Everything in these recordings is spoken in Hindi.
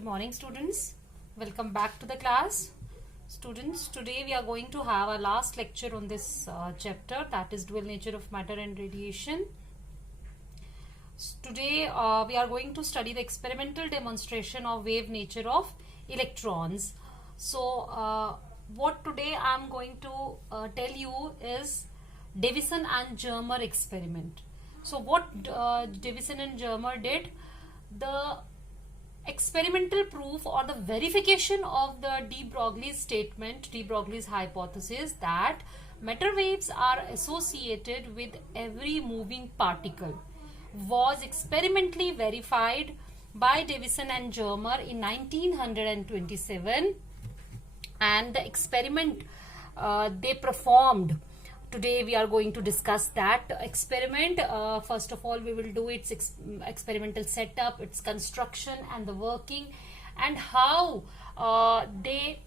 Good morning, students. Welcome back to the class. Students, today we are going to have our last lecture on this chapter, that is dual nature of matter and radiation. Today we are going to study the experimental demonstration of wave nature of electrons. So what today I am going to tell you is Davison and Germer experiment. So what Davison and Germer did, the experimental proof or the verification of the de Broglie's statement, de Broglie's hypothesis that matter waves are associated with every moving particle was experimentally verified by Davison and Germer in 1927, and the experiment they performed. Today we are going to discuss that experiment. First of all, we will do its experimental setup, its construction and the working, and how they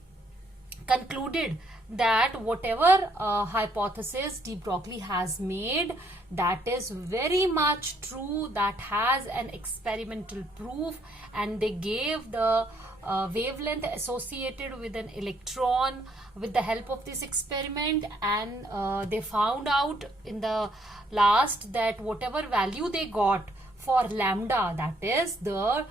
concluded that whatever hypothesis de Broglie has made, that is very much true, that has an experimental proof, and they gave the wavelength associated with an electron with the help of this experiment, and they found out in the last that whatever value they got for lambda, that is the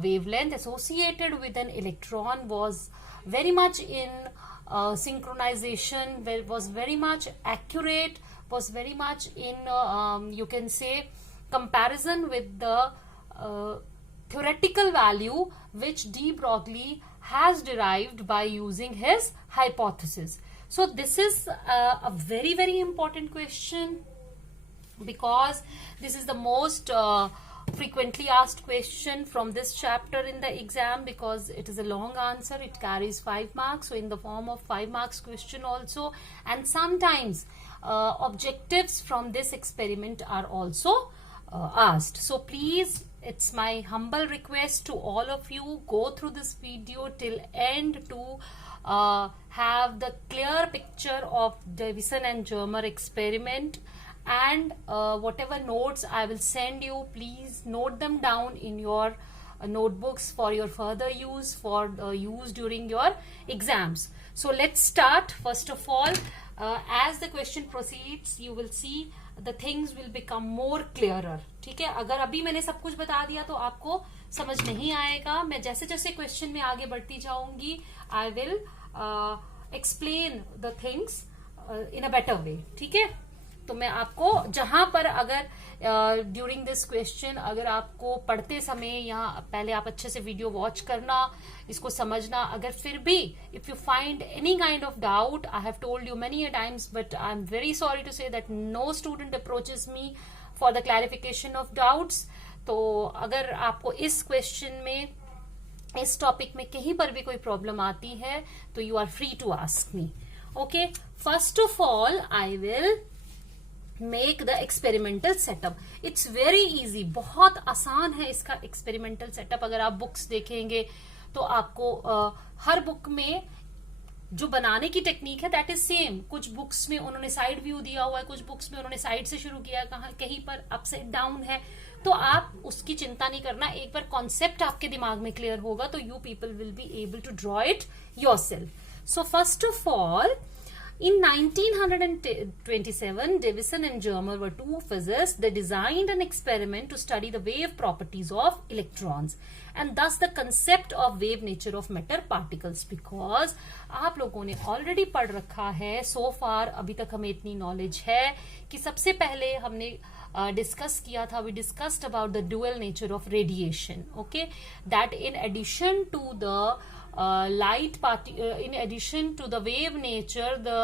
wavelength associated with an electron, was very much in synchronization, was very much accurate, was very much in you can say comparison with the theoretical value which de Broglie has derived by using his hypothesis. So this is a very, very important question, because this is the most frequently asked question from this chapter in the exam, because it is a long answer. It carries 5 marks, so in the form of 5 marks question also, and sometimes objectives from this experiment are also asked. So please, it's my humble request to all of you, go through this video till end to have the clear picture of Davison and Germer experiment, and whatever notes I will send you, please note them down in your notebooks for your further use, for use during your exams. So let's start. First of all, as the question proceeds, you will see the things will become more clearer. ठीक है, अगर अभी मैंने सब कुछ बता दिया तो आपको समझ नहीं आएगा. मैं जैसे जैसे क्वेश्चन में आगे बढ़ती जाऊंगी, I will explain the things in a better way. ठीक है, तो मैं आपको जहां पर अगर ड्यूरिंग दिस क्वेश्चन, अगर आपको पढ़ते समय या पहले आप अच्छे से वीडियो वॉच करना, इसको समझना, अगर फिर भी if you find any kind of doubt, I have told you many times but I am very sorry to say that no student approaches me for the clarification of doubts. तो अगर आपको इस क्वेश्चन में, इस टॉपिक में कहीं पर भी कोई प्रॉब्लम आती है तो you are free to ask me. Okay, first of all I will make the experimental setup. It's very easy, बहुत आसान है इसका एक्सपेरिमेंटल सेटअप. अगर आप बुक्स देखेंगे तो आपको हर बुक में जो बनाने की टेक्निक है दैट इज सेम. कुछ बुक्स में उन्होंने साइड व्यू दिया हुआ है, कुछ बुक्स में उन्होंने साइड से शुरू किया, कहीं पर अपसाइड डाउन है, तो आप उसकी चिंता नहीं करना. एक बार कॉन्सेप्ट आपके दिमाग में क्लियर होगा तो you people will be able to draw it yourself. So first of all, in 1927, Davison and Germer were two physicists. They designed an experiment to study the wave properties of electrons and thus the concept of wave nature of matter particles. Because आप लोगों ने already पढ़ रखा है, so far अभी तक हमें इतनी knowledge है कि सबसे पहले हमने discuss किया था, we discussed about the dual nature of radiation. Okay, that in addition to the in addition to the wave nature, the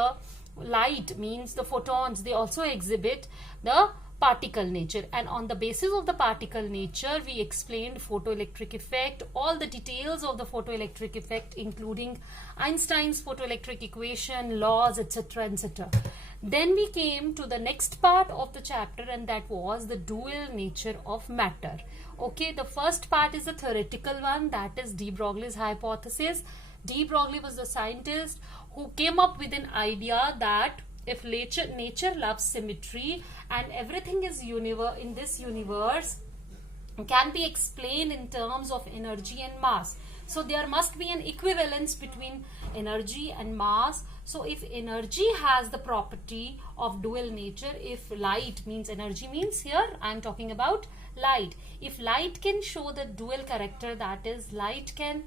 light means the photons, they also exhibit the particle nature, and on the basis of the particle nature we explained photoelectric effect, all the details of the photoelectric effect including Einstein's photoelectric equation, laws, etc., etc. Then we came to the next part of the chapter, and that was the dual nature of matter. Okay, the first part is the theoretical one, that is de Broglie's hypothesis. De Broglie was the scientist who came up with an idea that if nature loves symmetry and everything is in this universe can be explained in terms of energy and mass. So there must be an equivalence between energy and mass. So if energy has the property of dual nature, if light means energy means, here I am talking about light. If light can show the dual character, that is light can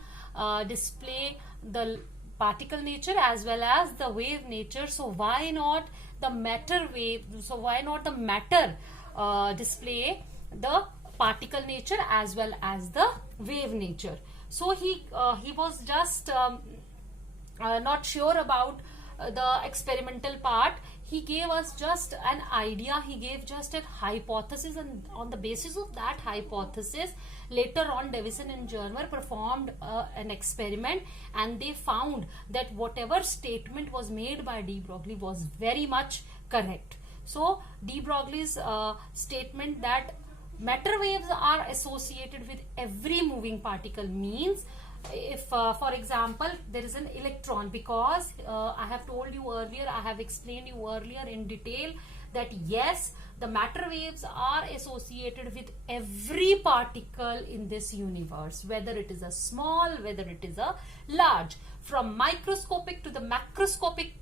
display the particle nature as well as the wave nature, so why not the matter wave, so why not the matter display the particle nature as well as the wave nature. So he was just not sure about the experimental part. He gave us just an idea, he gave just a hypothesis, and on the basis of that hypothesis later on Davison and Germer performed an experiment, and they found that whatever statement was made by de Broglie was very much correct. So de Broglie's statement that matter waves are associated with every moving particle means, if for example there is an electron, because I have told you earlier, I have explained you earlier in detail that yes, the matter waves are associated with every particle in this universe, whether it is a small, whether it is a large, from microscopic to the macroscopic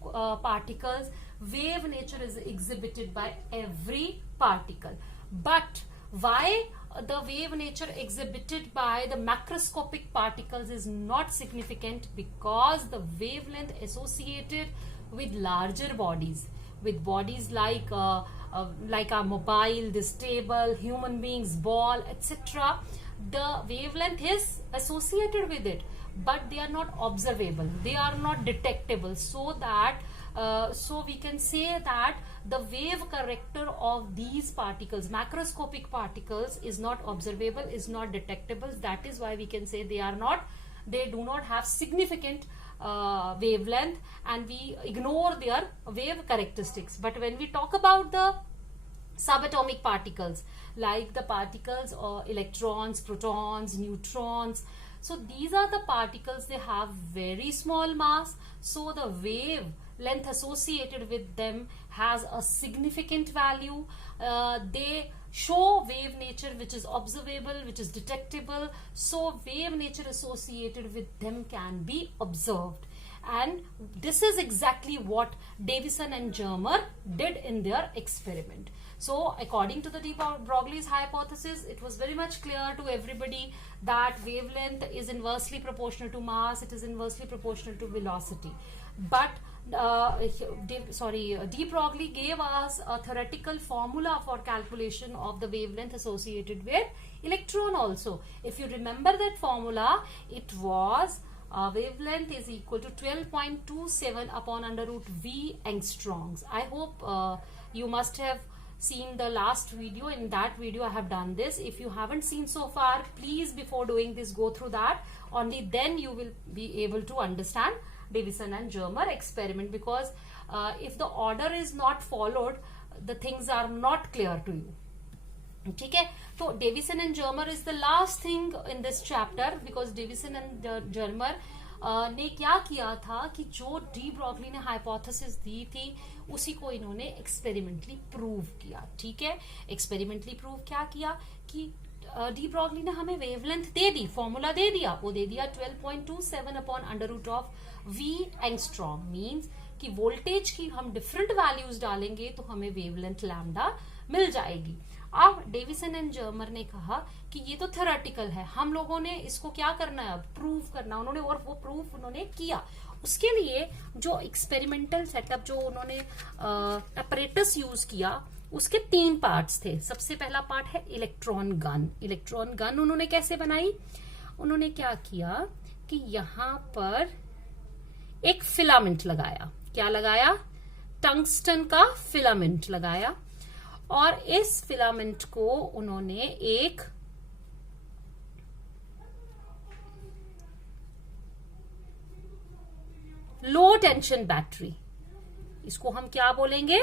particles, wave nature is exhibited by every particle. But why the wave nature exhibited by the macroscopic particles is not significant? Because the wavelength associated with larger bodies, with bodies like our mobile, this table, human beings, ball, etc., the wavelength is associated with it, but they are not observable, they are not detectable, so that so we can say that the wave character of these particles, macroscopic particles, is not observable, is not detectable. That is why we can say they do not have significant wavelength, and we ignore their wave characteristics. But when we talk about the subatomic particles, like the particles or electrons, protons, neutrons, so these are the particles, they have very small mass, so the wave length associated with them has a significant value. They show wave nature which is observable, which is detectable, so wave nature associated with them can be observed. And this is exactly what Davison and Germer did in their experiment. So according to the de Broglie's hypothesis, it was very much clear to everybody that wavelength is inversely proportional to mass, it is inversely proportional to velocity. But de Broglie gave us a theoretical formula for calculation of the wavelength associated with electron also. If you remember that formula, it was wavelength is equal to 12.27 upon under root V angstroms. I hope you must have seen the last video. In that video I have done this. If you haven't seen so far, please before doing this go through that, only then you will be able to understand Davison and Germer experiment, because if the order is not followed, the things are not clear to you. ठीक है, तो Davison and Germer is the last thing in this chapter, because Davison and Germer ने क्या किया था कि जो डी ब्रॉगली ने हाइपोथेसिस दी थी उसी को इन्होंने एक्सपेरिमेंटली प्रूव किया. ठीक है, एक्सपेरिमेंटली प्रूव क्या किया कि डी ब्रॉगली ने हमें वेवलेंथ दे दी, फॉर्मूला दे दिया, वो दे दिया 12.27 upon under root of V angstrom. Means कि वोल्टेज की हम डिफरेंट वैल्यूज डालेंगे तो हमें वेवलेंथ लैम्डा मिल जाएगी. अब डेविसन एंड जर्मर ने कहा कि ये तो थ्योरेटिकल है, हम लोगों ने इसको क्या करना है, प्रूव करना. उन्होंने और वो प्रूफ उन्होंने किया. उसके लिए जो एक्सपेरिमेंटल सेटअप जो उन्होंने अपरेटस यूज किया उसके 3 पार्ट्स थे. सबसे पहला पार्ट है इलेक्ट्रॉन गन. इलेक्ट्रॉन गन उन्होंने कैसे बनाई, उन्होंने क्या किया कि यहां पर एक फिलामेंट लगाया. क्या लगाया, टंगस्टन का फिलामेंट लगाया, और इस फिलामेंट को उन्होंने एक लो टेंशन बैटरी, इसको हम क्या बोलेंगे,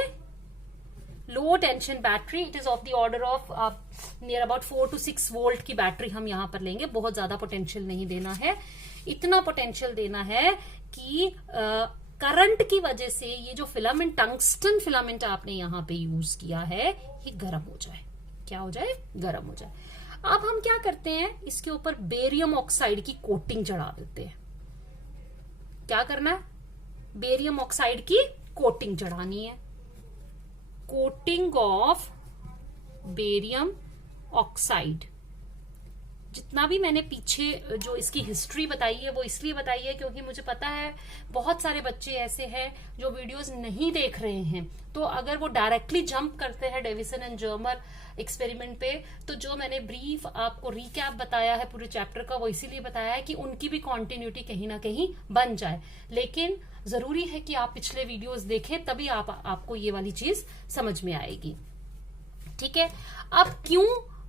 low tension battery. It is of the order of near about 4 to 6 volt की बैटरी हम यहां पर लेंगे. बहुत ज्यादा पोटेंशियल नहीं देना है, इतना पोटेंशियल देना है कि करंट की वजह से ये जो फिलामेंट, टंगस्टन फिलामेंट आपने यहां पे यूज किया है, ये गर्म हो जाए. क्या हो जाए, गर्म हो जाए. अब हम क्या करते हैं, इसके ऊपर बेरियम ऑक्साइड की कोटिंग चढ़ा देते हैं। क्या करना है, बेरियम ऑक्साइड की कोटिंग चढ़ानी है। Coating of barium oxide. जितना भी मैंने पीछे जो इसकी हिस्ट्री बताई है वो इसलिए बताई है क्योंकि मुझे पता है बहुत सारे बच्चे ऐसे हैं जो वीडियोस नहीं देख रहे हैं, तो अगर वो डायरेक्टली जंप करते हैं डेविसन एंड जर्मर एक्सपेरिमेंट पे, तो जो मैंने ब्रीफ आपको रिकैप बताया है पूरे चैप्टर का वो इसीलिए बताया है कि उनकी भी कॉन्टिन्यूटी कहीं ना कहीं बन जाए। लेकिन जरूरी है कि आप पिछले वीडियोस देखें, तभी आपको ये वाली चीज समझ में आएगी। ठीक है, अब क्यों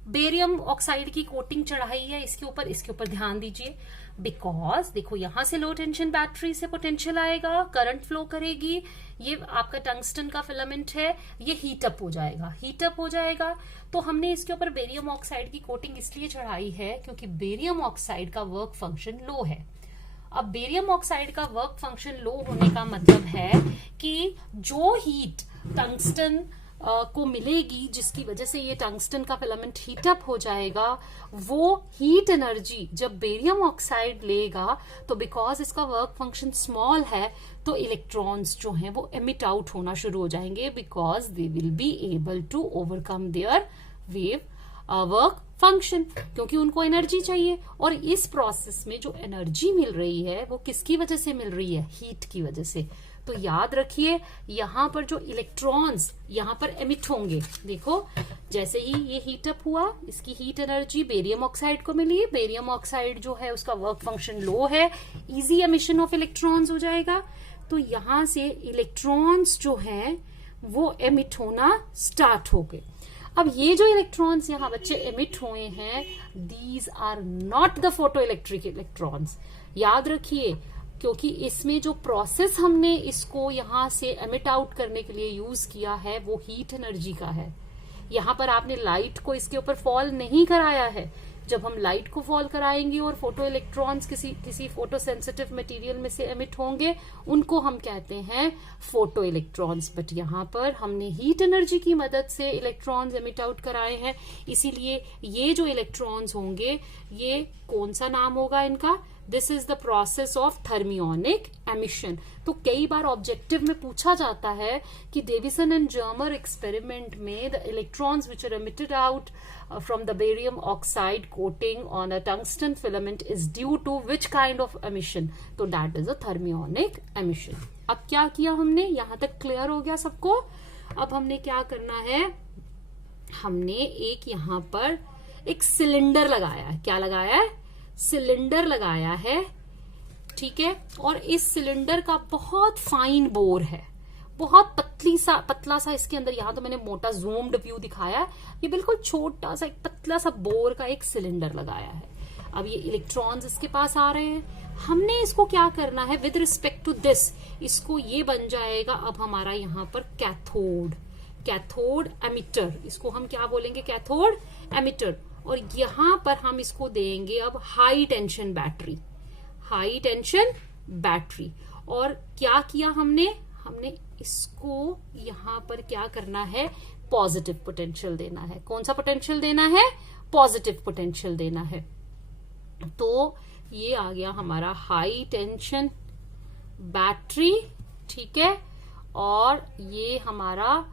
बेरियम ऑक्साइड की कोटिंग चढ़ाई है इसके ऊपर ध्यान दीजिए। बिकॉज देखो यहां से लो टेंशन बैटरी से पोटेंशियल आएगा, करंट फ्लो करेगी, ये आपका टंगस्टन का फिलामेंट है, ये हीटअप हो जाएगा। तो हमने इसके ऊपर बेरियम ऑक्साइड की कोटिंग इसलिए चढ़ाई है क्योंकि बेरियम ऑक्साइड का वर्क फंक्शन लो है। अब बेरियम ऑक्साइड का वर्क फंक्शन लो होने का मतलब है कि जो हीट टंगस्टन को मिलेगी, जिसकी वजह से ये टंगस्टन का फिलामेंट हीटअप हो जाएगा, वो हीट एनर्जी जब बेरियम ऑक्साइड लेगा तो बिकॉज इसका वर्क फंक्शन स्मॉल है तो इलेक्ट्रॉन्स जो हैं वो एमिट आउट होना शुरू हो जाएंगे, because they will be able to overcome their wave work function, क्योंकि उनको एनर्जी चाहिए। और इस प्रोसेस में जो एनर्जी मिल रही है वो किसकी वजह से मिल रही है, हीट की वजह से। तो याद रखिए यहां पर जो इलेक्ट्रॉन्स यहां पर एमिट होंगे, देखो जैसे ही ये हीटअप हुआ इसकी हीट एनर्जी बेरियम ऑक्साइड को मिली, बेरियम ऑक्साइड जो है उसका वर्क फंक्शन लो है, इजी एमिशन ऑफ इलेक्ट्रॉन्स हो जाएगा। तो यहां से इलेक्ट्रॉन्स जो हैं वो एमिट होना स्टार्ट हो गए। अब ये जो इलेक्ट्रॉन्स यहाँ बच्चे एमिट हुए हैं, these are not the photoelectric electrons. याद रखिए क्योंकि इसमें जो प्रोसेस हमने इसको यहाँ से एमिट आउट करने के लिए यूज किया है वो हीट एनर्जी का है। यहाँ पर आपने लाइट को इसके ऊपर फॉल नहीं कराया है। जब हम लाइट को फॉल कराएंगे और फोटो इलेक्ट्रॉन्स किसी फोटो सेंसिटिव मटेरियल में से एमिट होंगे, उनको हम कहते हैं फोटो इलेक्ट्रॉन्स। बट यहाँ पर हमने हीट एनर्जी की मदद से इलेक्ट्रॉन्स एमिट आउट कराए हैं, इसीलिए ये जो इलेक्ट्रॉन्स होंगे ये कौन सा नाम होगा इनका, this is the process of thermionic emission. तो कई बार ऑब्जेक्टिव में पूछा जाता है कि डेविसन एंड जर्मर एक्सपेरिमेंट में the electrons which are emitted out from the barium oxide coating on a tungsten filament is due to which kind of emission? तो that is a thermionic emission। अब क्या किया हमने, यहां तक क्लियर हो गया सबको। अब हमने क्या करना है, हमने एक यहां पर एक सिलेंडर लगाया है। क्या लगाया है, सिलेंडर लगाया है, ठीक है। और इस सिलेंडर का बहुत फाइन बोर है, बहुत पतला सा इसके अंदर, यहां तो मैंने मोटा जूम्ड व्यू दिखाया है, ये बिल्कुल छोटा सा एक पतला सा बोर का एक सिलेंडर लगाया है। अब ये इलेक्ट्रॉन्स इसके पास आ रहे हैं, हमने इसको क्या करना है विद रिस्पेक्ट टू दिस, इसको ये बन जाएगा अब हमारा यहाँ पर कैथोड एमिटर, इसको हम क्या बोलेंगे, कैथोड एमिटर। और यहां पर हम इसको देंगे अब हाई टेंशन बैटरी। और क्या किया हमने इसको यहां पर क्या करना है, पॉजिटिव पोटेंशियल देना है। कौन सा पोटेंशियल देना है, पॉजिटिव पोटेंशियल देना है। तो ये आ गया हमारा हाई टेंशन बैटरी, ठीक है। और ये हमारा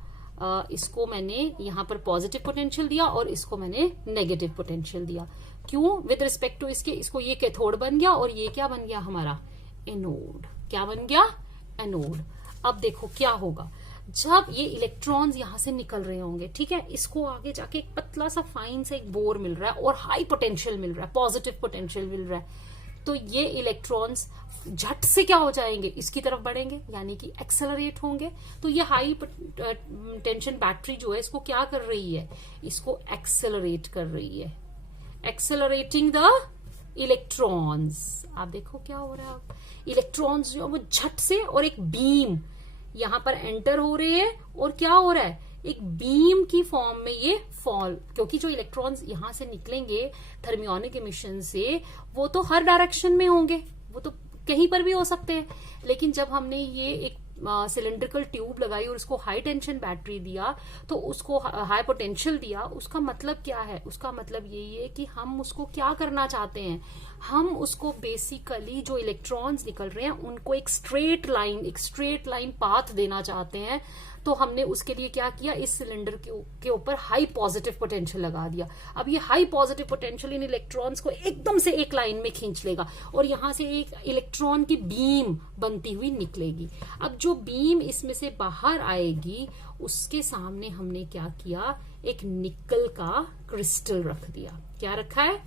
इसको मैंने यहां पर पॉजिटिव पोटेंशियल दिया और इसको मैंने नेगेटिव पोटेंशियल दिया। क्यों, विद रिस्पेक्ट टू इसको ये कैथोड बन गया और ये क्या बन गया हमारा, एनोड। क्या बन गया, एनोड। अब देखो क्या होगा जब ये इलेक्ट्रॉन्स यहां से निकल रहे होंगे, ठीक है, इसको आगे जाके एक पतला सा फाइन सा एक बोर मिल रहा है और हाई पोटेंशियल मिल रहा है, पॉजिटिव पोटेंशियल मिल रहा है। तो ये इलेक्ट्रॉन्स झट से क्या हो जाएंगे, इसकी तरफ बढ़ेंगे, यानी कि एक्सेलरेट होंगे। तो ये हाई टेंशन बैटरी जो है इसको क्या कर रही है, इसको एक्सेलरेट कर रही है, एक्सेलरेटिंग द इलेक्ट्रॉन्स। आप देखो क्या हो रहा है, इलेक्ट्रॉन्स जो वो झट से और एक बीम यहां पर एंटर हो रही है और क्या हो रहा है, एक बीम की फॉर्म में ये फॉल, क्योंकि जो इलेक्ट्रॉन्स यहां से निकलेंगे थर्मियोनिक एमिशन से वो तो हर डायरेक्शन में होंगे, वो तो कहीं पर भी हो सकते हैं। लेकिन जब हमने ये एक सिलेंड्रिकल ट्यूब लगाई और उसको हाई टेंशन बैटरी दिया, तो उसको हाई पोटेंशियल दिया, उसका मतलब क्या है? उसका मतलब यही है कि हम उसको क्या करना चाहते हैं, हम उसको बेसिकली जो इलेक्ट्रॉन्स निकल रहे हैं उनको एक स्ट्रेट लाइन पाथ देना चाहते हैं। तो हमने उसके लिए क्या किया, इस सिलेंडर के ऊपर हाई पॉजिटिव पोटेंशियल लगा दिया। अब ये high positive potential in electrons को एकदम से एक लाइन में खींच लेगा और यहां से एक इलेक्ट्रॉन की बीम बनती हुई निकलेगी। अब जो बीम इसमें से बाहर आएगी उसके सामने हमने क्या किया, एक निकल का क्रिस्टल रख दिया। क्या रखा है?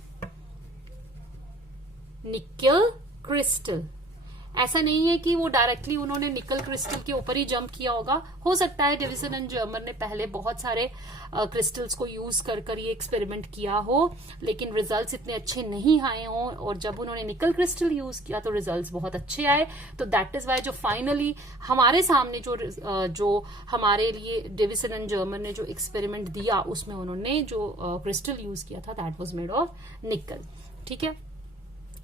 Nickel crystal. ऐसा नहीं है कि वो डायरेक्टली उन्होंने निकल क्रिस्टल के ऊपर ही जंप किया होगा। हो सकता है डेविसन एंड जर्मर ने पहले बहुत सारे क्रिस्टल्स को यूज कर ये एक्सपेरिमेंट किया हो, लेकिन रिजल्ट्स इतने अच्छे नहीं आए हों, और जब उन्होंने निकल क्रिस्टल यूज किया तो रिजल्ट्स बहुत अच्छे आए। तो दैट इज वाई जो फाइनली हमारे सामने जो हमारे लिए डेविसन एंड जर्मर ने जो एक्सपेरिमेंट दिया उसमें उन्होंने जो क्रिस्टल यूज किया था दैट वाज मेड ऑफ निकल। ठीक है,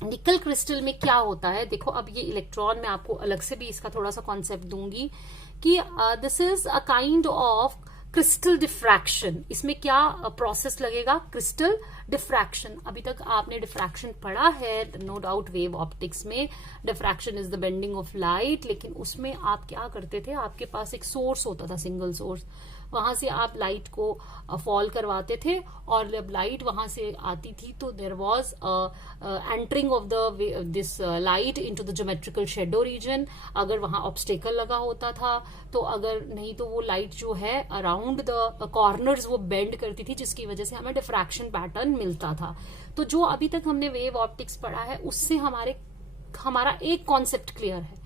निकल क्रिस्टल में क्या होता है, देखो अब ये इलेक्ट्रॉन, मैं आपको अलग से भी इसका थोड़ा सा कॉन्सेप्ट दूंगी कि this is a kind of crystal diffraction. इसमें क्या प्रोसेस लगेगा? Crystal diffraction. अभी तक आपने डिफ्रैक्शन पढ़ा है, नो डाउट, वेव ऑप्टिक्स में diffraction is the bending of light. लेकिन उसमें आप क्या करते थे, आपके पास एक सोर्स होता था, सिंगल सोर्स, वहां से आप लाइट को फॉल करवाते थे, और जब लाइट वहां से आती थी तो there was entering of this light into the geometrical shadow region. अगर वहां ऑब्स्टेकल लगा होता था तो, अगर नहीं तो वो लाइट जो है अराउंड द कॉर्नर्स वो बेंड करती थी, जिसकी वजह से हमें डिफ्रैक्शन पैटर्न मिलता था। तो जो अभी तक हमने वेव ऑप्टिक्स पढ़ा है उससे हमारा एक कॉन्सेप्ट क्लियर है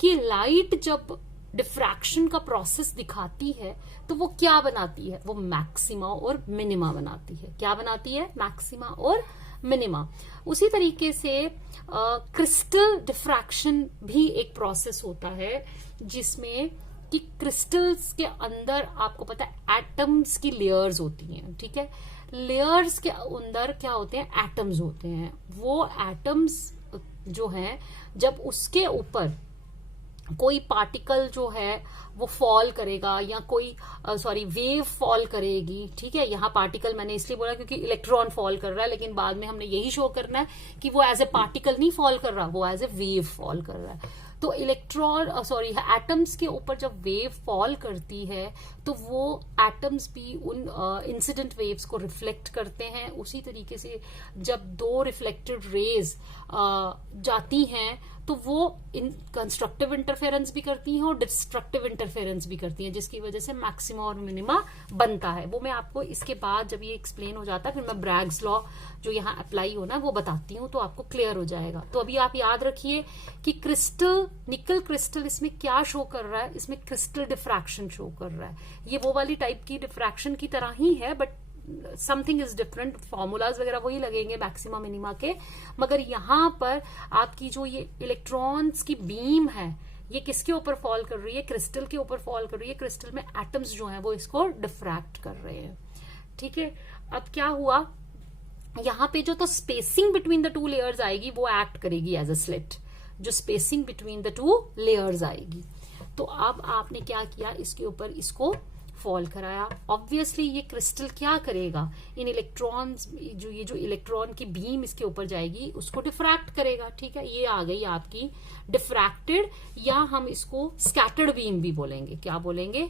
कि लाइट जब डिफ्रैक्शन का प्रोसेस दिखाती है तो वो क्या बनाती है, वो मैक्सिमा और मिनिमा बनाती है। क्या बनाती है? मैक्सिमा और मिनिमा। उसी तरीके से क्रिस्टल डिफ्रैक्शन भी एक प्रोसेस होता है जिसमें कि क्रिस्टल्स के अंदर आपको पता है एटम्स की लेयर्स होती हैं। ठीक है, लेयर्स के अंदर क्या होते हैं? एटम्स होते हैं। वो एटम्स जो हैं, जब उसके ऊपर कोई पार्टिकल जो है वो फॉल करेगा या कोई वेव फॉल करेगी। ठीक है, यहाँ पार्टिकल मैंने इसलिए बोला क्योंकि इलेक्ट्रॉन फॉल कर रहा है, लेकिन बाद में हमने यही शो करना है कि वो एज ए पार्टिकल नहीं फॉल कर रहा, वो एज ए वेव फॉल कर रहा है। तो एटम्स के ऊपर जब वेव फॉल करती है तो वो एटम्स भी उन इंसिडेंट वेव्स को रिफ्लेक्ट करते हैं। उसी तरीके से जब दो रिफ्लेक्टेड रेज जाती हैं तो वो कंस्ट्रक्टिव इंटरफेरेंस भी करती हैं और डिस्ट्रक्टिव इंटरफेरेंस भी करती हैं, जिसकी वजह से मैक्सिमा और मिनिमा बनता है। वो मैं आपको इसके बाद जब ये एक्सप्लेन हो जाता है फिर मैं ब्रैग्स लॉ जो यहाँ अप्लाई होना वो बताती हूँ, तो आपको क्लियर हो जाएगा। तो अभी आप याद रखिए कि निकल क्रिस्टल इसमें क्या शो कर रहा है, इसमें क्रिस्टल डिफ्रैक्शन शो कर रहा है। ये वो वाली टाइप की डिफ्रैक्शन की तरह ही है, but something is different. Formulas वगैरह वही लगेंगे मैक्सिमा मिनिमा के, मगर यहाँ पर आपकी जो ये इलेक्ट्रॉन्स की बीम है ये किसके ऊपर फॉल कर रही है? क्रिस्टल के ऊपर फॉल कर रही है। क्रिस्टल में एटम्स जो हैं वो इसको डिफ्रैक्ट कर रहे हैं। ठीक है, अब क्या हुआ, यहाँ पे जो तो spacing between the two layers आएगी वो एक्ट करेगी एज अ स्लिट, जो spacing between the two layers आएगी। तो अब आपने क्या किया, इसके ऊपर इसको फॉल कराया। ऑब्वियसली ये क्रिस्टल क्या करेगा, इन इलेक्ट्रॉन्स जो इलेक्ट्रॉन की बीम इसके ऊपर जाएगी उसको डिफ्रैक्ट करेगा। ठीक है, ये आ गई आपकी डिफ्रैक्टेड, या हम इसको स्कैटर्ड बीम भी बोलेंगे। क्या बोलेंगे?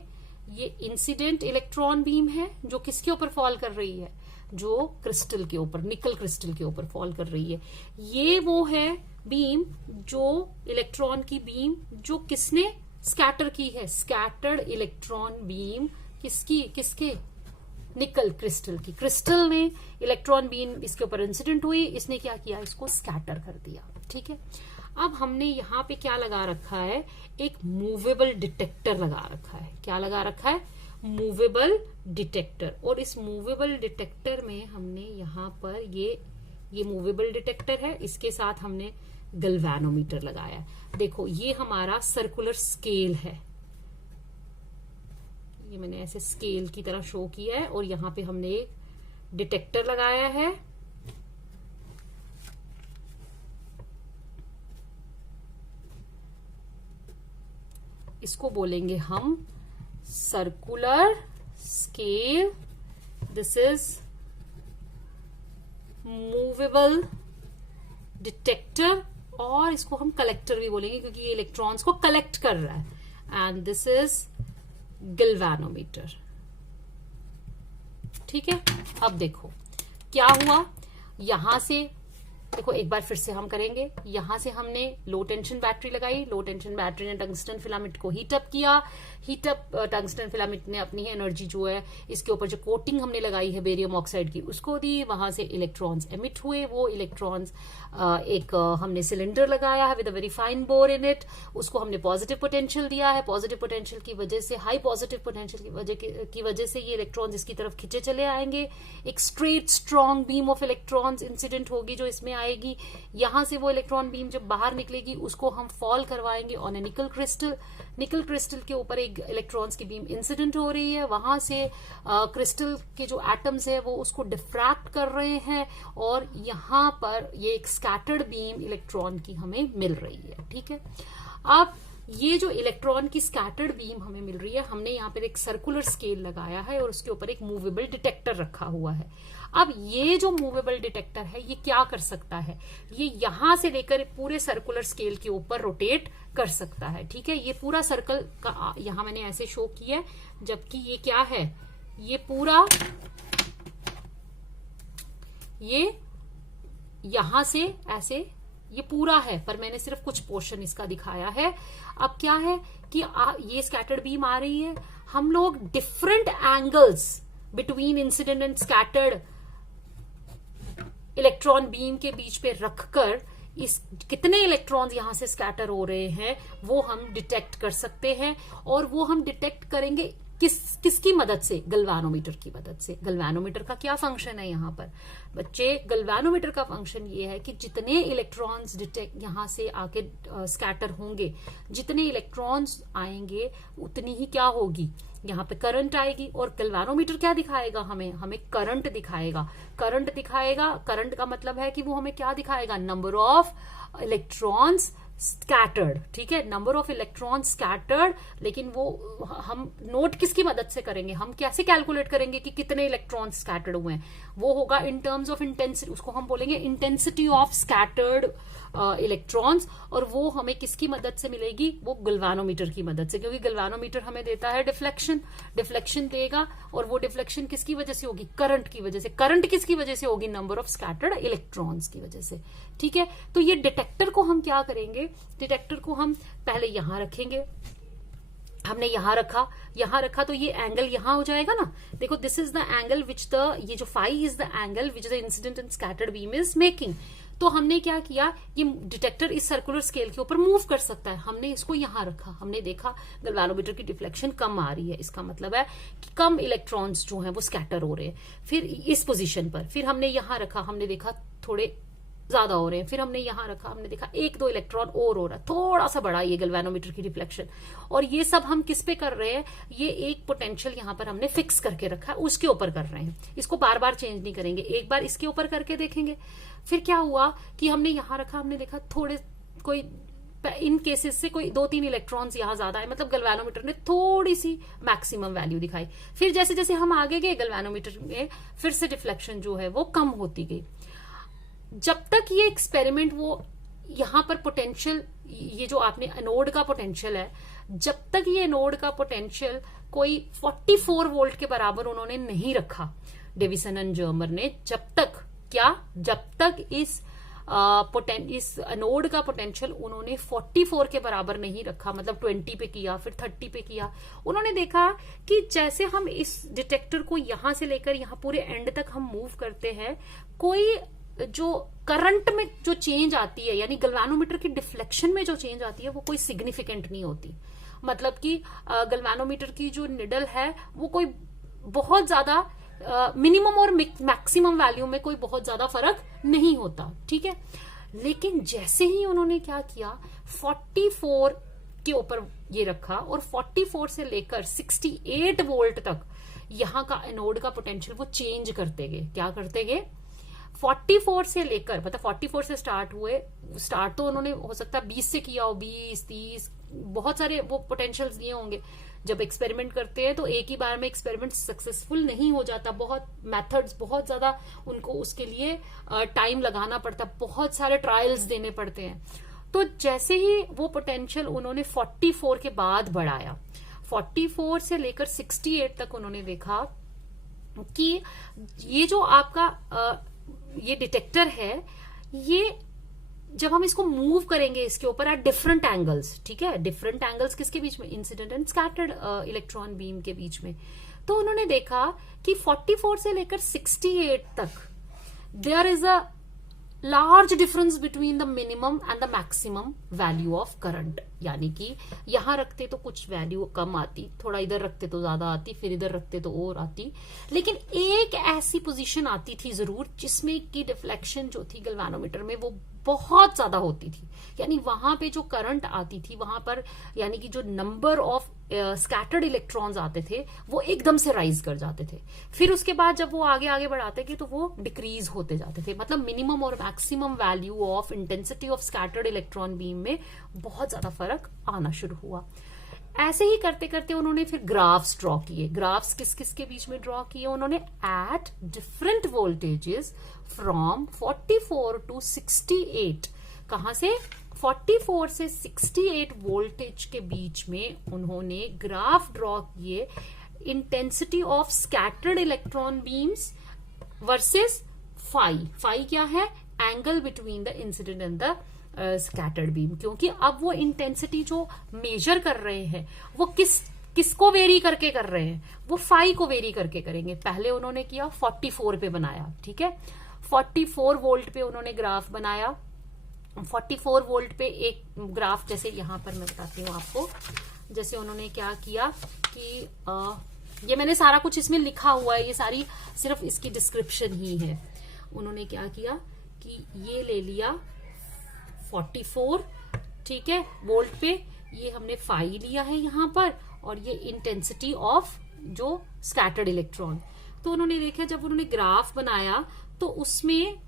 ये इंसिडेंट इलेक्ट्रॉन बीम है जो किसके ऊपर फॉल कर रही है? जो क्रिस्टल के ऊपर, निकल क्रिस्टल के ऊपर फॉल कर रही है। ये वो है बीम, जो इलेक्ट्रॉन की बीम जो किसने स्कैटर की है, स्कैटर्ड इलेक्ट्रॉन बीम किसके? निकल क्रिस्टल की। क्रिस्टल ने इलेक्ट्रॉन बीम इसके ऊपर इंसिडेंट हुई, इसने क्या किया, इसको स्कैटर कर दिया। ठीक है, अब हमने यहाँ पे क्या लगा रखा है, एक मूवेबल डिटेक्टर लगा रखा है। क्या लगा रखा है? Movable detector. और इस मूवेबल डिटेक्टर में हमने यहाँ पर ये मूवेबल डिटेक्टर है, इसके साथ हमने गैल्वेनोमीटर लगाया। देखो ये हमारा सर्कुलर स्केल है, ये मैंने ऐसे स्केल की तरह शो किया है, और यहाँ पे हमने एक डिटेक्टर लगाया है। इसको बोलेंगे हम circular scale, this is movable detector, और इसको हम कलेक्टर भी बोलेंगे क्योंकि ये इलेक्ट्रॉन्स को कलेक्ट कर रहा है, एंड दिस इज गैल्वेनोमीटर। ठीक है, अब देखो क्या हुआ, यहां से देखो एक बार फिर से हम करेंगे। यहां से हमने लो टेंशन बैटरी लगाई, लो टेंशन बैटरी ने टंगस्टन फिलामेंट को हीट अप किया, हीट अप टंगस्टन फिलामेंट ने अपनी एनर्जी जो है इसके ऊपर जो कोटिंग हमने लगाई है बेरियम ऑक्साइड की उसको दी, वहां से इलेक्ट्रॉन्स एमिट हुए, वो इलेक्ट्रॉन्स एक हमने सिलेंडर लगाया है with a very fine bore in it, उसको हमने पॉजिटिव पोटेंशियल दिया है, पॉजिटिव पोटेंशियल की वजह से, हाई पॉजिटिव पोटेंशियल की वजह से ये इलेक्ट्रॉन्स इसकी तरफ खिंचे चले आएंगे, एक straight strong beam of electrons incident होगी जो इसमें आएगी, यहां से वो इलेक्ट्रॉन बीम जब बाहर निकलेगी उसको हम फॉल करवाएंगे ऑन ए निकल क्रिस्टल, निकल क्रिस्टल के ऊपर एक इलेक्ट्रॉन्स की बीम इंसिडेंट हो रही है, वहां से क्रिस्टल के जो एटम्स है वो उसको डिफ्रैक्ट कर रहे हैं, और यहां पर ये एक स्कैटर्ड बीम इलेक्ट्रॉन की हमें मिल रही है। ठीक है, अब ये जो इलेक्ट्रॉन की स्कैटर्ड बीम हमें मिल रही है, हमने यहाँ पर एक सर्कुलर स्केल लगाया है और उसके ऊपर एक मूवेबल डिटेक्टर रखा हुआ है। अब ये जो मूवेबल डिटेक्टर है ये क्या कर सकता है, ये यहां से लेकर पूरे सर्कुलर स्केल के ऊपर रोटेट कर सकता है। ठीक है, ये पूरा सर्कल का यहां मैंने ऐसे शो किया है, जबकि ये क्या है, ये पूरा ये यहां से ऐसे ये पूरा है, पर मैंने सिर्फ कुछ पोर्शन इसका दिखाया है। अब क्या है कि ये स्कैटर्ड बीम आ रही है, हम लोग different angles between incident and scattered electron beam के बीच पे रखकर इस कितने इलेक्ट्रॉन्स यहां से स्कैटर हो रहे हैं वो हम डिटेक्ट कर सकते हैं, और वो हम डिटेक्ट करेंगे किसकी मदद से, गैल्वेनोमीटर की मदद से। गैल्वेनोमीटर का क्या फंक्शन है यहाँ पर बच्चे, गैल्वेनोमीटर का फंक्शन ये है कि जितने इलेक्ट्रॉन्स डिटेक्ट यहां से आके स्कैटर होंगे, जितने इलेक्ट्रॉन्स आएंगे उतनी ही क्या होगी, यहाँ पे करंट आएगी, और गैल्वेनोमीटर क्या दिखाएगा, हमें करंट दिखाएगा। करंट दिखाएगा, करंट का मतलब है कि वो हमें क्या दिखाएगा, नंबर ऑफ इलेक्ट्रॉन्स स्कैटर्ड। ठीक है, नंबर ऑफ इलेक्ट्रॉन स्कैटर्ड, लेकिन वो हम नोट किसकी मदद से करेंगे, हम कैसे कैलकुलेट करेंगे कि कितने इलेक्ट्रॉन स्कैटर्ड हुए हैं, वो होगा इन टर्म्स ऑफ इंटेंसिटी, उसको हम बोलेंगे इंटेंसिटी ऑफ स्कैटर्ड इलेक्ट्रॉन्स, और वो हमें किसकी मदद से मिलेगी, वो गैल्वेनोमीटर की मदद से, क्योंकि गैल्वेनोमीटर हमें देता है डिफ्लेक्शन, डिफ्लेक्शन देगा, और वो डिफ्लेक्शन किसकी वजह से होगी, करंट की वजह से। करंट किसकी वजह से होगी, नंबर ऑफ स्कैटर्ड इलेक्ट्रॉन्स की वजह से। ठीक है, तो ये डिटेक्टर को हम क्या करेंगे, डिटेक्टर को हम पहले यहां रखेंगे, हमने यहां रखा तो ये एंगल यहां हो जाएगा ना, देखो this is the angle which the, ये जो phi is the angle which the incident and scattered beam is making. तो हमने क्या किया, ये डिटेक्टर इस सर्कुलर स्केल के ऊपर मूव कर सकता है, हमने इसको यहां रखा, हमने देखा गैल्वेनोमीटर की डिफ्लेक्शन कम आ रही है, इसका मतलब है कि कम इलेक्ट्रॉन्स जो हैं वो स्कैटर हो रहे हैं। फिर इस पोजीशन पर, फिर हमने यहां रखा, हमने देखा थोड़े ज्यादा हो रहे हैं, फिर हमने यहां रखा, हमने देखा एक दो इलेक्ट्रॉन और हो रहा है, थोड़ा सा बड़ा ये गैल्वेनोमीटर की रिफ्लेक्शन, और ये सब हम किस पे कर रहे हैं, ये एक पोटेंशियल यहां पर हमने फिक्स करके रखा है, उसके ऊपर कर रहे हैं, इसको बार बार चेंज नहीं करेंगे, एक बार इसके ऊपर करके देखेंगे। फिर क्या हुआ कि हमने यहां रखा, हमने देखा थोड़े कोई इन केसेस से कोई 2-3 इलेक्ट्रॉन्स यहां ज्यादा है, मतलब गैल्वेनोमीटर ने थोड़ी सी मैक्सिमम वैल्यू दिखाई। फिर जैसे जैसे हम आगे गए गैल्वेनोमीटर में फिर से डिफ्लेक्शन जो है वो कम होती गई, जब तक ये एक्सपेरिमेंट वो यहां पर पोटेंशियल, ये जो आपने एनोड का पोटेंशियल है, जब तक ये एनोड का पोटेंशियल कोई 44 वोल्ट के बराबर उन्होंने नहीं रखा, डेविसन एंड जर्मर ने, जब तक इस एनोड का पोटेंशियल उन्होंने 44 के बराबर नहीं रखा, मतलब 20 पे किया, फिर 30 पे किया, उन्होंने देखा कि जैसे हम इस डिटेक्टर को यहां से लेकर यहां पूरे एंड तक हम मूव करते हैं, कोई जो करंट में जो चेंज आती है, यानी गैल्वेनोमीटर की डिफ्लेक्शन में जो चेंज आती है, वो कोई सिग्निफिकेंट नहीं होती। मतलब कि गैल्वेनोमीटर की जो निडल है वो कोई बहुत ज्यादा मिनिमम और मैक्सिमम वैल्यू में कोई बहुत ज्यादा फर्क नहीं होता। ठीक है, लेकिन जैसे ही उन्होंने क्या किया, 44 के ऊपर ये रखा, और 44 से लेकर 68 वोल्ट तक यहां का एनोड का पोटेंशियल वो चेंज करते गए। क्या करते गए, 44 से लेकर, मतलब 44 से स्टार्ट तो उन्होंने हो सकता है 20 से किया हो, 20, 30, बहुत सारे वो पोटेंशियल्स दिए होंगे। जब एक्सपेरिमेंट करते हैं तो एक ही बार में एक्सपेरिमेंट सक्सेसफुल नहीं हो जाता, बहुत मेथड्स, बहुत ज्यादा उनको उसके लिए टाइम लगाना पड़ता, बहुत सारे ट्रायल्स देने पड़ते हैं। तो जैसे ही वो पोटेंशियल उन्होंने 44 के बाद बढ़ाया, 44 से लेकर 68 तक उन्होंने देखा कि ये जो आपका ये डिटेक्टर है, ये जब हम इसको मूव करेंगे इसके ऊपर एट डिफरेंट एंगल्स, ठीक है, डिफरेंट एंगल्स किसके बीच में, incident and scattered electron beam के बीच में, तो उन्होंने देखा कि 44 से लेकर 68 तक there is a large difference between the minimum and the maximum value of current. यानी कि यहां रखते तो कुछ वैल्यू कम आती, थोड़ा इधर रखते तो ज्यादा आती, फिर इधर रखते तो और आती, लेकिन एक ऐसी पोजीशन आती थी जरूर जिसमें की डिफ्लेक्शन जो थी गैल्वेनोमीटर में वो बहुत ज्यादा होती थी। यानी वहां पे जो करंट आती थी वहां पर, यानी कि जो नंबर ऑफ स्कैटर्ड इलेक्ट्रॉन्स आते थे वो एकदम से राइज कर जाते थे। फिर उसके बाद जब वो आगे आगे बढ़ाते गए तो वो डिक्रीज होते जाते थे। मतलब मिनिमम और maximum value of intensity of scattered electron beam में बहुत ज्यादा फर्क आना शुरू हुआ। ऐसे ही करते करते उन्होंने फिर ग्राफ्स ड्रॉ किए। ग्राफ्स किस किस के बीच में ड्रॉ किए उन्होंने, at different voltages from 44 to 68। कहां से, 44 से 68 वोल्टेज के बीच में उन्होंने ग्राफ ड्रॉ किए, intensity of scattered electron beams versus phi. Phi क्या है, angle between the incident and the scattered beam. क्योंकि अब वो इंटेंसिटी जो मेजर कर रहे हैं वो किसको वेरी करके कर रहे हैं, वो फाई को वेरी करके करेंगे। पहले उन्होंने किया 44 पे बनाया, ठीक है, 44 वोल्ट पे उन्होंने ग्राफ बनाया। 44 वोल्ट पे एक ग्राफ, जैसे यहां पर मैं बताती हूँ आपको, जैसे उन्होंने क्या किया कि ये मैंने सारा कुछ इसमें लिखा हुआ है, ये सारी सिर्फ इसकी डिस्क्रिप्शन ही है। उन्होंने क्या किया कि ये ले लिया 44, ठीक है, वोल्ट पे, ये हमने फाई लिया है यहां पर, और ये इंटेंसिटी ऑफ जो स्कैटर्ड इलेक्ट्रॉन। तो उन्होंने देखा जब उन्होंने ग्राफ बनाया तो उसमें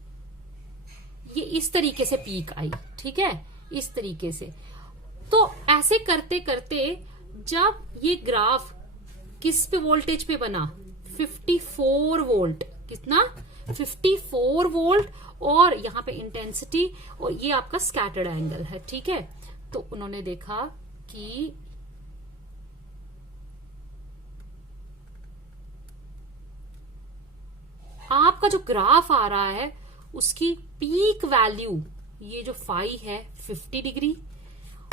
ये इस तरीके से पीक आई, ठीक है, इस तरीके से। तो ऐसे करते करते जब ये ग्राफ किस पे वोल्टेज पे बना, 54 वोल्ट, कितना, 54 वोल्ट, और यहां पे इंटेंसिटी, और ये आपका स्कैटर्ड एंगल है, ठीक है। तो उन्होंने देखा कि आपका जो ग्राफ आ रहा है उसकी पीक वैल्यू, ये जो फाई है 50 डिग्री,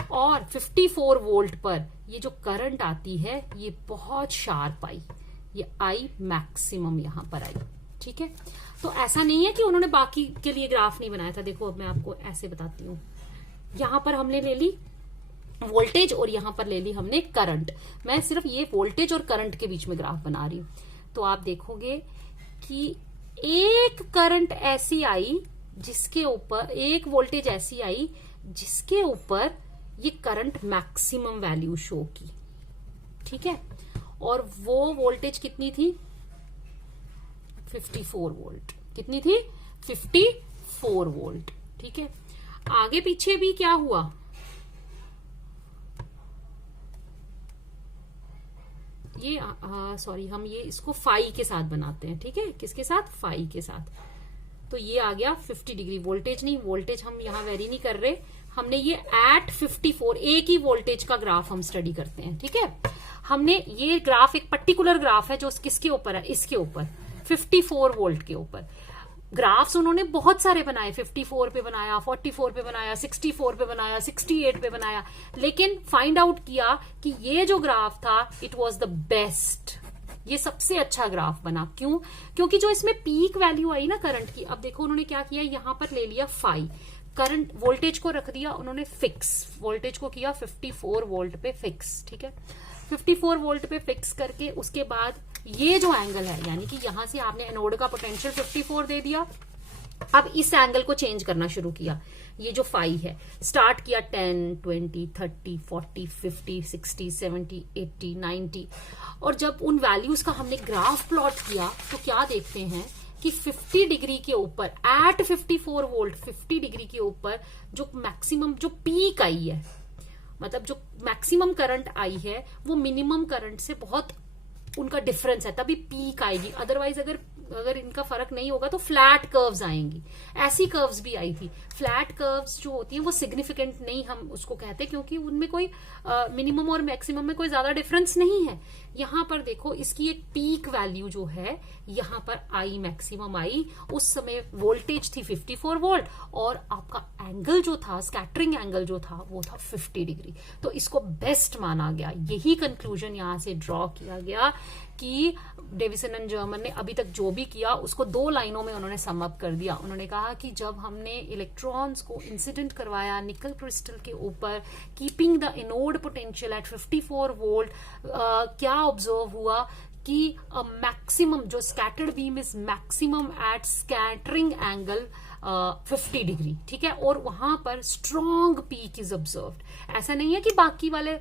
और 54 वोल्ट पर ये जो करंट आती है ये बहुत शार्प आई, ये आई मैक्सिमम यहां पर आई, ठीक है। तो ऐसा नहीं है कि उन्होंने बाकी के लिए ग्राफ नहीं बनाया था। देखो अब मैं आपको ऐसे बताती हूँ, यहां पर हमने ले ली वोल्टेज और यहां पर ले ली हमने करंट। मैं सिर्फ ये वोल्टेज और करंट के बीच में ग्राफ बना रही हूं। तो आप देखोगे कि एक करंट ऐसी आई जिसके ऊपर, एक वोल्टेज ऐसी आई जिसके ऊपर ये करंट मैक्सिमम वैल्यू शो की, ठीक है, और वो वोल्टेज कितनी थी, 54 वोल्ट। कितनी थी, 54 वोल्ट, ठीक है। आगे पीछे भी क्या हुआ, ये सॉरी, हम ये इसको फाई के साथ बनाते हैं, ठीक है, किसके साथ, फाई के साथ। तो ये आ गया 50 डिग्री, वोल्टेज नहीं, वोल्टेज हम यहां वेरी नहीं कर रहे, हमने ये एट 54, एक ही वोल्टेज का ग्राफ हम स्टडी करते हैं, ठीक है। हमने ये ग्राफ, एक पर्टिकुलर ग्राफ है जो किसके ऊपर है, इसके ऊपर 54 वोल्ट के ऊपर। ग्राफ्स उन्होंने बहुत सारे बनाए, 54 पे बनाया, 44 पे बनाया, 64 पे बनाया, 68 पे बनाया, लेकिन फाइंड आउट किया कि ये जो ग्राफ था इट वाज द बेस्ट, ये सबसे अच्छा ग्राफ बना। क्यों, क्योंकि जो इसमें पीक वैल्यू आई ना करंट की, अब देखो उन्होंने क्या किया, यहां पर ले लिया फाई, करंट वोल्टेज को रख दिया उन्होंने फिक्स, वोल्टेज को किया 54 वोल्ट पे फिक्स, ठीक है, 54 वोल्ट पे फिक्स करके उसके बाद ये जो एंगल है, यानी कि यहां से आपने एनोड का पोटेंशियल 54 दे दिया, अब इस एंगल को चेंज करना शुरू किया। ये जो फाई है, स्टार्ट किया 10, 20, 30, 40, 50, 60, 70, 80, 90, और जब उन वैल्यूज का हमने ग्राफ प्लॉट किया तो क्या देखते हैं कि 50 डिग्री के ऊपर, एट 54 वोल्ट, 50 डिग्री के ऊपर जो मैक्सिमम, जो पीक आई है मतलब जो मैक्सिमम करंट आई है वो मिनिमम करंट से बहुत उनका डिफरेंस है, तभी पीक आएगी। अदरवाइज अगर इनका फर्क नहीं होगा तो फ्लैट कर्व्स आएंगी। ऐसी कर्व्स भी आई थी। फ्लैट कर्व्स जो होती हैं वो सिग्निफिकेंट नहीं हम उसको कहते, क्योंकि उनमें कोई मिनिमम और मैक्सिमम में कोई ज्यादा डिफरेंस नहीं है। यहां पर देखो इसकी एक पीक वैल्यू जो है यहां पर आई, मैक्सिमम आई, उस समय वोल्टेज थी 54 वोल्ट और आपका एंगल जो था, स्कैटरिंग एंगल जो था वो था 50 डिग्री। तो इसको बेस्ट माना गया। यही कंक्लूजन यहां से ड्रॉ किया गया कि डेविसन एंड जर्मन ने अभी तक जो भी किया उसको 2 लाइनों में उन्होंने सम अप कर दिया। उन्होंने कहा कि जब हमने इलेक्ट्रॉन्स को इंसिडेंट करवाया निकल क्रिस्टल के ऊपर, keeping the anode potential at 54 volt, क्या ऑब्जर्व हुआ कि मैक्सिमम जो scattered beam is maximum at scattering angle 50 degree, ठीक है, और वहां पर स्ट्रॉन्ग पीक इज ऑब्जर्व्ड। ऐसा नहीं है कि बाकी वाले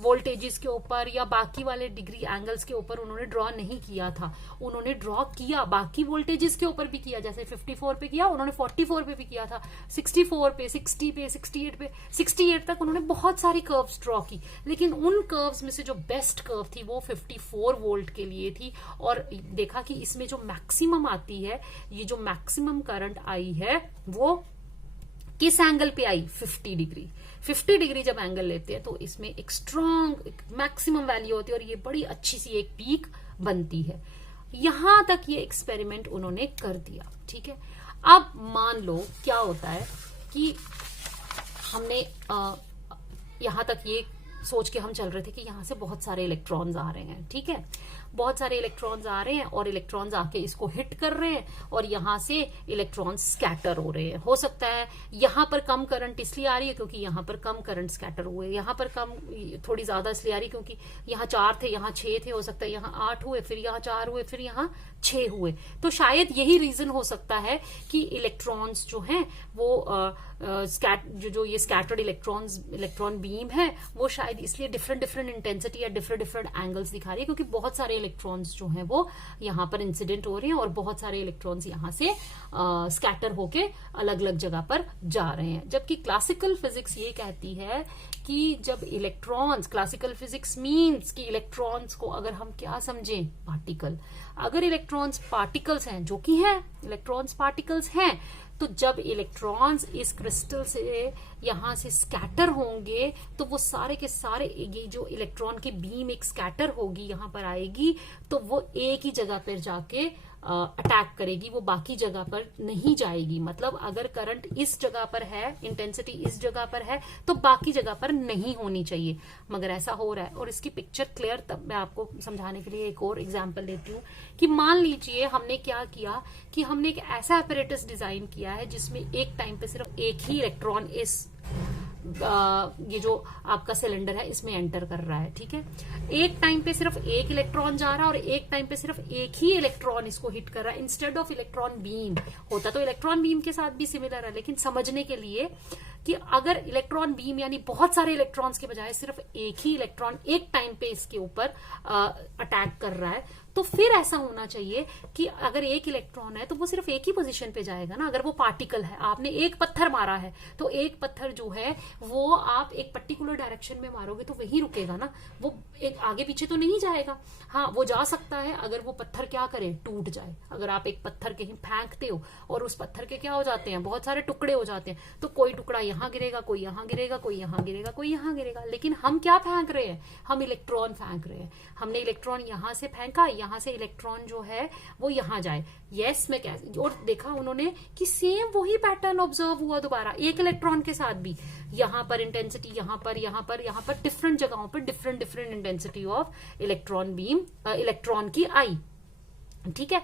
वोल्टेजेस के ऊपर या बाकी वाले डिग्री एंगल्स के ऊपर उन्होंने ड्रॉ नहीं किया था, उन्होंने ड्रॉ किया, बाकी वोल्टेजेस के ऊपर भी किया, जैसे 54 पे किया, उन्होंने 44 पे भी किया था, 64 पे, 60 पे, 68 पे, 68 तक उन्होंने बहुत सारी कर्व्स ड्रॉ की। लेकिन उन कर्व्स में से जो बेस्ट कर्व थी वो 54 वोल्ट के लिए थी। और देखा कि इसमें जो मैक्सिमम आती है, ये जो मैक्सिमम करंट आई है वो किस एंगल पे आई, 50 डिग्री। 50 डिग्री जब एंगल लेते हैं तो इसमें एक स्ट्रॉन्ग मैक्सिमम वैल्यू होती है और ये बड़ी अच्छी सी एक पीक बनती है। यहां तक ये एक्सपेरिमेंट उन्होंने कर दिया, ठीक है। अब मान लो क्या होता है कि हमने यहां तक ये सोच के हम चल रहे थे कि यहां से बहुत सारे इलेक्ट्रॉन्स आ रहे हैं, ठीक है, बहुत सारे इलेक्ट्रॉन्स आ रहे हैं और इलेक्ट्रॉन्स आके इसको हिट कर रहे हैं और यहां से इलेक्ट्रॉन्स स्कैटर हो रहे हैं। हो सकता है यहां पर कम करंट इसलिए आ रही है क्योंकि यहां पर कम करंट स्कैटर हुए, यहां पर कम थोड़ी ज्यादा इसलिए आ रही है क्योंकि यहां 4 थे, यहां 6 थे, हो सकता है यहां 8 हुए, फिर यहां 4 हुए, फिर यहां 6 हुए। तो शायद यही रीजन हो सकता है कि इलेक्ट्रॉन्स जो हैं वो जो ये स्कैटर्ड इलेक्ट्रॉन बीम है वो शायद इसलिए डिफरेंट इंटेंसिटी या डिफरेंट एंगल्स दिखा रही है क्योंकि बहुत सारे इलेक्ट्रॉन्स जो हैं वो यहाँ पर इंसिडेंट हो रहे हैं और बहुत सारे इलेक्ट्रॉन्स यहाँ से स्कैटर होके अलग अलग जगह पर जा रहे हैं। जबकि क्लासिकल फिजिक्स ये कहती है कि जब इलेक्ट्रॉन्स, क्लासिकल फिजिक्स मीन्स कि इलेक्ट्रॉन्स को अगर हम क्या समझें, पार्टिकल, अगर इलेक्ट्रॉन्स पार्टिकल्स हैं, जो कि हैं, इलेक्ट्रॉन्स पार्टिकल्स हैं, तो जब इलेक्ट्रॉन्स इस क्रिस्टल से यहां से स्कैटर होंगे तो वो सारे के सारे, ये जो इलेक्ट्रॉन की बीम एक स्कैटर होगी यहां पर आएगी तो वो एक ही जगह पर जाके अटैक करेगी, वो बाकी जगह पर नहीं जाएगी। मतलब अगर करंट इस जगह पर है, इंटेंसिटी इस जगह पर है तो बाकी जगह पर नहीं होनी चाहिए, मगर ऐसा हो रहा है। और इसकी पिक्चर क्लियर तब मैं आपको समझाने के लिए एक और एग्जांपल देती हूँ कि मान लीजिए हमने क्या किया कि हमने एक ऐसा अपैरेटस डिजाइन किया है जिसमें एक टाइम पे सिर्फ एक ही इलेक्ट्रॉन इस ये जो आपका सिलेंडर है इसमें एंटर कर रहा है, ठीक है। एक टाइम पे सिर्फ एक इलेक्ट्रॉन जा रहा है और एक टाइम पे सिर्फ एक ही इलेक्ट्रॉन इसको हिट कर रहा है, इंस्टेड ऑफ इलेक्ट्रॉन बीम। होता तो इलेक्ट्रॉन बीम के साथ भी सिमिलर है, लेकिन समझने के लिए कि अगर इलेक्ट्रॉन बीम यानी बहुत सारे इलेक्ट्रॉन्स के बजाय सिर्फ एक ही इलेक्ट्रॉन एक टाइम पे इसके ऊपर अटैक कर रहा है, तो फिर ऐसा होना चाहिए कि अगर एक इलेक्ट्रॉन है तो वो सिर्फ एक ही पोजीशन पे जाएगा ना। अगर वो पार्टिकल है, आपने एक पत्थर मारा है तो एक पत्थर जो है वो आप एक पर्टिकुलर डायरेक्शन में मारोगे तो वहीं रुकेगा ना, वो एक आगे पीछे तो नहीं जाएगा। हाँ, वो जा सकता है अगर वो पत्थर क्या करे, टूट जाए। अगर आप एक पत्थर कहीं फेंकते हो और उस पत्थर के क्या हो जाते हैं, बहुत सारे टुकड़े हो जाते हैं, तो कोई टुकड़ा यहाँ गिरेगा, कोई यहाँ गिरेगा, कोई यहाँ गिरेगा, कोई यहाँ गिरेगा। लेकिन हम क्या फेंक रहे हैं, हम इलेक्ट्रॉन फेंक रहे हैं। हमने इलेक्ट्रॉन यहां से फेंका, यहां से इलेक्ट्रॉन जो है वो यहां जाए। यस, मैं क्या, और देखा उन्होंने कि सेम वही पैटर्न ऑब्जर्व हुआ दोबारा एक इलेक्ट्रॉन के साथ भी। यहां पर इंटेंसिटी, यहां पर डिफरेंट जगहों पर different intensity of electron beam, electron की आई, ठीक है।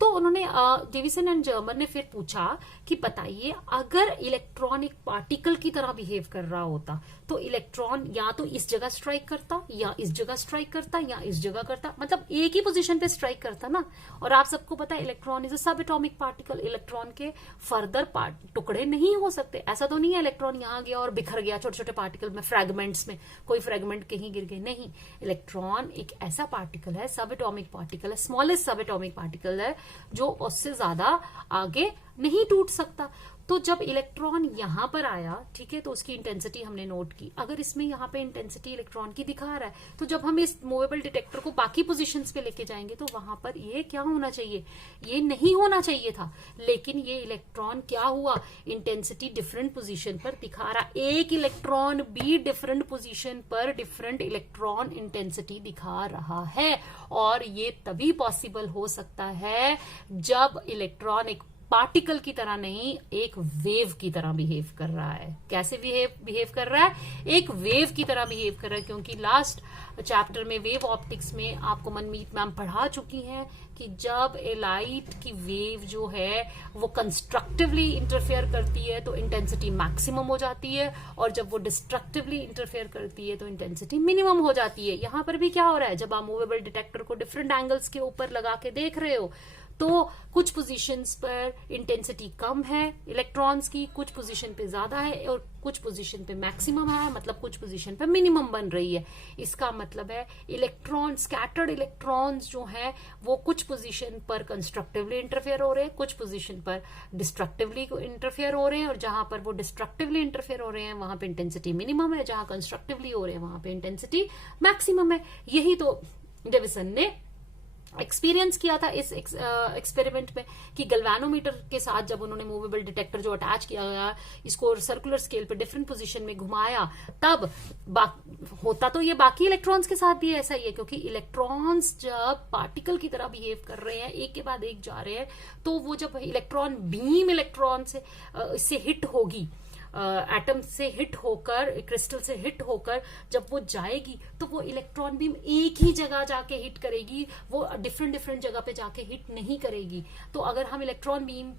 तो उन्होंने डेविसन एंड जर्मन ने फिर पूछा कि बताइए अगर इलेक्ट्रॉन एक पार्टिकल की तरह बिहेव कर रहा होता तो इलेक्ट्रॉन या तो इस जगह स्ट्राइक करता या इस जगह स्ट्राइक करता या इस जगह करता, मतलब एक ही पोजीशन पे स्ट्राइक करता ना। और आप सबको पता है इलेक्ट्रॉन इज अ सब एटॉमिक पार्टिकल, इलेक्ट्रॉन के फर्दर टुकड़े नहीं हो सकते। ऐसा तो नहीं है इलेक्ट्रॉन यहां गया और बिखर गया छोटे छोटे पार्टिकल में, फ्रेगमेंट्स में, कोई फ्रेगमेंट कहीं गिर गए, नहीं। इलेक्ट्रॉन एक ऐसा पार्टिकल है, सब एटॉमिक पार्टिकल है, स्मॉलेस्ट सब एटॉमिक पार्टिकल है जो उससे ज्यादा आगे नहीं टूट सकता। तो जब इलेक्ट्रॉन यहां पर आया, ठीक है, तो उसकी इंटेंसिटी हमने नोट की। अगर इसमें यहाँ पे इंटेंसिटी इलेक्ट्रॉन की दिखा रहा है, तो जब हम इस मूवेबल डिटेक्टर को बाकी पोजीशंस पे लेके जाएंगे तो वहां पर ये क्या होना चाहिए, ये नहीं होना चाहिए था। लेकिन ये इलेक्ट्रॉन क्या हुआ, इंटेंसिटी डिफरेंट पोजीशन पर दिखा रहा। एक इलेक्ट्रॉन भी डिफरेंट पोजीशन पर डिफरेंट इलेक्ट्रॉन इंटेंसिटी दिखा रहा है। और ये तभी पॉसिबल हो सकता है जब इलेक्ट्रॉन एक पार्टिकल की तरह नहीं, एक वेव की तरह बिहेव कर रहा है। कैसे बिहेव कर रहा है, एक वेव की तरह बिहेव कर रहा है। क्योंकि लास्ट चैप्टर में वेव ऑप्टिक्स में आपको मनमीत मैम पढ़ा चुकी हैं कि जब ए लाइट की वेव जो है वो कंस्ट्रक्टिवली इंटरफेयर करती है तो इंटेंसिटी मैक्सिमम हो जाती है, और जब वो डिस्ट्रक्टिवली इंटरफेयर करती है तो इंटेंसिटी मिनिमम हो जाती है। यहां पर भी क्या हो रहा है, जब आप मूवेबल डिटेक्टर को डिफरेंट एंगल्स के ऊपर लगा के देख रहे हो तो कुछ पोजीशंस पर इंटेंसिटी कम है इलेक्ट्रॉन्स की, कुछ पोजीशन पे ज्यादा है और कुछ पोजीशन पे मैक्सिमम है, मतलब कुछ पोजीशन पे मिनिमम बन रही है। इसका मतलब है इलेक्ट्रॉन, स्कैटर्ड इलेक्ट्रॉन्स जो है वो कुछ पोजीशन पर कंस्ट्रक्टिवली इंटरफेयर हो रहे हैं, कुछ पोजीशन पर डिस्ट्रक्टिवली इंटरफेयर हो रहे हैं। और जहां पर वो डिस्ट्रक्टिवली इंटरफेयर हो रहे हैं वहां पे इंटेंसिटी मिनिमम है, जहां कंस्ट्रक्टिवली हो रहे हैं वहां पे इंटेंसिटी मैक्सिमम है। यही तो डेविसन ने एक्सपीरियंस किया था इस एक्सपेरिमेंट में कि गैल्वेनोमीटर के साथ जब उन्होंने मूवेबल डिटेक्टर जो अटैच किया गया, इसको सर्कुलर स्केल पे डिफरेंट पोजीशन में घुमाया, तब होता तो ये बाकी इलेक्ट्रॉन्स के साथ भी ऐसा ही है। क्योंकि इलेक्ट्रॉन्स जब पार्टिकल की तरह बिहेव कर रहे हैं, एक के बाद एक जा रहे हैं, तो वो जब इलेक्ट्रॉन बीम इलेक्ट्रॉन से इससे हिट होगी, एटम से हिट होकर, क्रिस्टल से हिट होकर जब वो जाएगी तो वो इलेक्ट्रॉन बीम एक ही जगह जाके हिट करेगी, वो डिफरेंट जगह पे जाके हिट नहीं करेगी। तो अगर हम इलेक्ट्रॉन बीम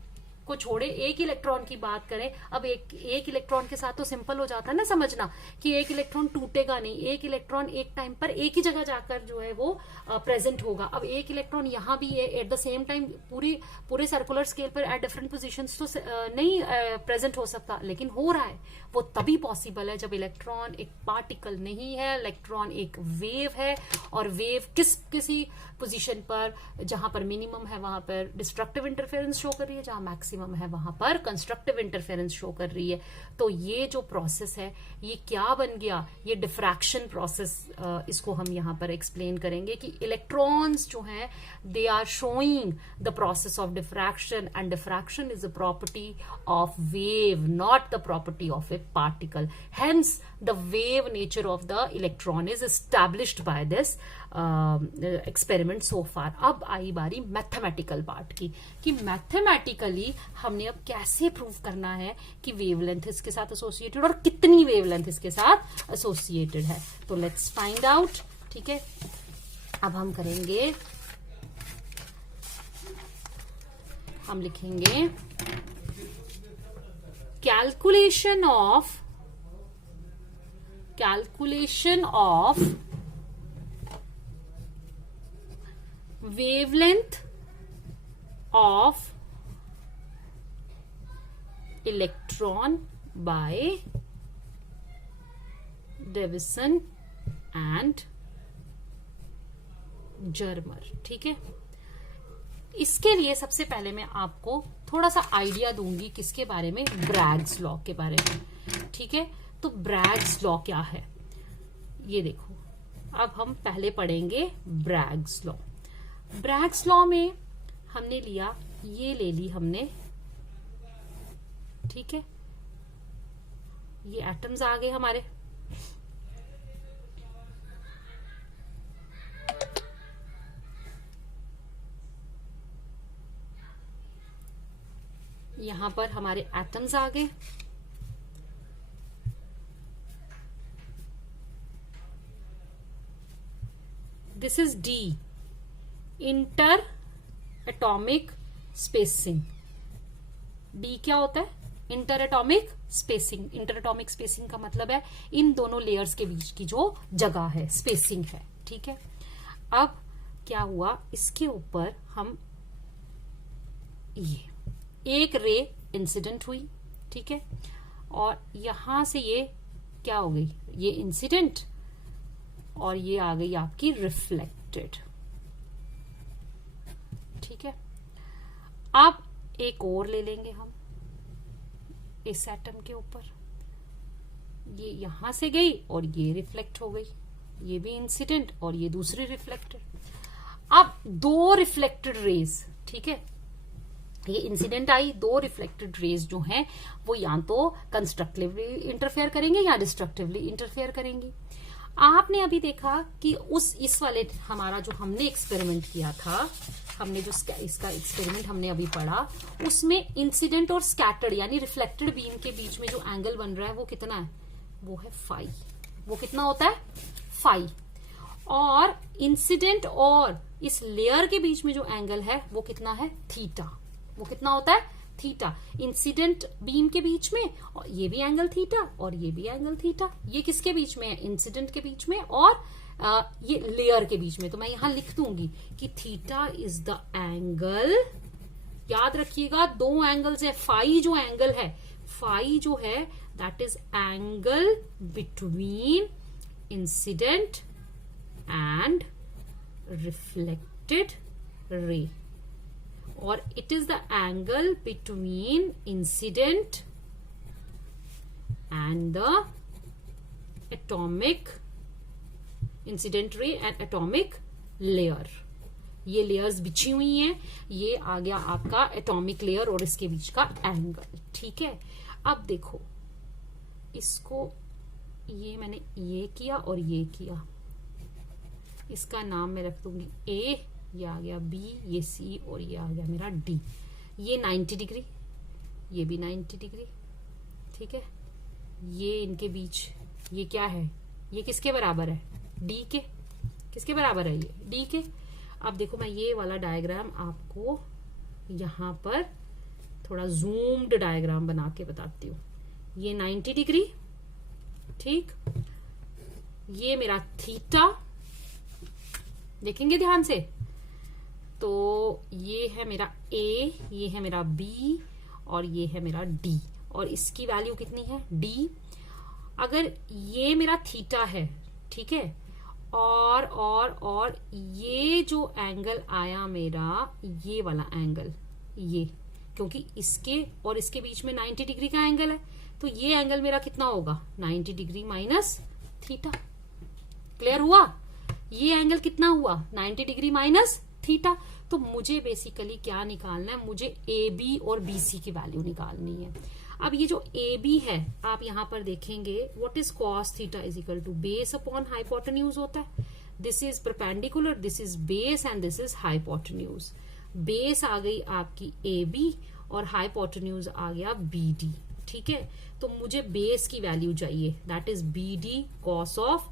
को छोड़े एक इलेक्ट्रॉन की बात करें, अब एक इलेक्ट्रॉन के साथ तो सिंपल हो जाता है ना समझना कि एक इलेक्ट्रॉन टूटेगा नहीं, एक इलेक्ट्रॉन एक टाइम पर एक ही जगह जाकर जो है वो प्रेजेंट होगा। अब एक इलेक्ट्रॉन यहां भी है एट द सेम टाइम पूरे सर्कुलर स्केल पर एट डिफरेंट पोजीशंस तो नहीं प्रेजेंट हो सकता, लेकिन हो रहा है। वो तभी पॉसिबल है जब इलेक्ट्रॉन एक पार्टिकल नहीं है, इलेक्ट्रॉन एक वेव है। और वेव किसी पोजीशन पर जहां पर मिनिमम है वहां पर डिस्ट्रक्टिव इंटरफेरेंस शो कर रही है, जहां मैक्सिमम है वहां पर कंस्ट्रक्टिव इंटरफेरेंस शो कर रही है। तो ये जो प्रोसेस है ये क्या बन गया, ये डिफ्रैक्शन प्रोसेस। इसको हम यहां पर एक्सप्लेन करेंगे कि इलेक्ट्रॉन्स जो हैं they are showing the process of diffraction, and diffraction is a property of wave, not the property of a particle. Hence, the wave nature of the electron is established by this experiment so far. अब आई बारी मैथमेटिकल पार्ट की कि मैथमेटिकली हमने अब कैसे प्रूव करना है कि वेवलेंथ इसके साथ एसोसिएटेड और कितनी वेवलेंथ इसके साथ एसोसिएटेड है। तो लेट्स फाइंड आउट। ठीक है, अब हम करेंगे, हम लिखेंगे calculation of wavelength of electron by Davison and Germer। ठीक है, इसके लिए सबसे पहले मैं आपको थोड़ा सा आइडिया दूंगी किसके बारे में, ब्रैग्स लॉ के बारे में। ठीक है, तो ब्रैग्स लॉ क्या है ये देखो। अब हम पहले पढ़ेंगे ब्रैग्स लॉ। ब्रैग्स लॉ में हमने लिया, ये ले ली हमने, ठीक है, ये एटम्स आ गए हमारे। यहां पर हमारे एटम्स आ गए। This is D, inter atomic spacing. D क्या होता है, inter atomic spacing. Inter atomic spacing का मतलब है इन दोनों लेयर्स के बीच की जो जगह है, स्पेसिंग है। ठीक है, अब क्या हुआ, इसके ऊपर हम ये एक रे इंसिडेंट हुई, ठीक है, और यहां से ये क्या हो गई, ये इंसिडेंट, और ये आ गई आपकी रिफ्लेक्टेड। ठीक है, अब एक और ले लेंगे हम, इस एटम के ऊपर, ये यहां से गई और ये रिफ्लेक्ट हो गई, ये भी इंसिडेंट और ये दूसरी रिफ्लेक्टेड। अब दो रिफ्लेक्टेड रेज, ठीक है, ये इंसिडेंट आई, दो रिफ्लेक्टेड रेज जो हैं वो या तो कंस्ट्रक्टिवली इंटरफेयर करेंगे या डिस्ट्रक्टिवली इंटरफेयर करेंगे। आपने अभी देखा कि इस वाले हमारा जो हमने एक्सपेरिमेंट किया था, हमने जो इसका एक्सपेरिमेंट हमने अभी पढ़ा, उसमें इंसिडेंट और स्कैटर्ड यानी रिफ्लेक्टेड बीम के बीच में जो एंगल बन रहा है वो कितना है, वो है फाई। वो कितना होता है, फाई। और इंसिडेंट और इस लेयर के बीच में जो एंगल है वो कितना है, थीटा। वो कितना होता है, थीटा। इंसिडेंट बीम के बीच में और ये भी एंगल थीटा और ये भी एंगल थीटा। ये किसके बीच में है, इंसिडेंट के बीच में और ये लेयर के बीच में। तो मैं यहां लिख दूंगी कि थीटा इज द एंगल, याद रखिएगा दो एंगल्स है, फाई जो एंगल है, फाई जो है that is angle between incident and reflected ray, और it is the angle between incident and the atomic incident ray and atomic layer। ये लेयर्स बिछी हुई हैं, ये आ गया आपका एटॉमिक लेयर और इसके बीच का एंगल, ठीक है। अब देखो इसको, ये मैंने ये किया और ये किया, इसका नाम मैं रख दूंगी ए, ये आ गया बी, ये सी और ये आ गया मेरा डी। ये 90 डिग्री, ये भी 90 डिग्री, ठीक है। ये इनके बीच ये क्या है, ये किसके बराबर है, डी के। किसके बराबर है, ये डी के। अब देखो मैं ये वाला डायग्राम आपको यहां पर थोड़ा जूम्ड डायग्राम बना के बताती हूँ। ये 90 डिग्री, ठीक, ये मेरा थीटा, देखेंगे ध्यान से, तो ये है मेरा ए, ये है मेरा बी और ये है मेरा डी, और इसकी वैल्यू कितनी है, डी। अगर ये मेरा थीटा है, ठीक है, और ये जो एंगल आया मेरा, ये वाला एंगल, ये क्योंकि इसके और इसके बीच में 90 डिग्री का एंगल है, तो ये एंगल मेरा कितना होगा, 90 डिग्री माइनस थीटा। क्लियर हुआ, ये एंगल कितना हुआ, 90 डिग्री माइनस थीटा। तो मुझे बेसिकली क्या निकालना है, मुझे ए बी और बी सी की वैल्यू निकालनी है। अब ये जो ए बी है, आप यहां पर देखेंगे what is cos theta is equal to base upon hypotenuse होता है। This is perpendicular, this is base and this is hypotenuse. Base आ गई आपकी ए बी और हाइपोटेन्यूज आ गया बी डी, ठीक है। तो मुझे बेस की वैल्यू चाहिए, that is B D cos of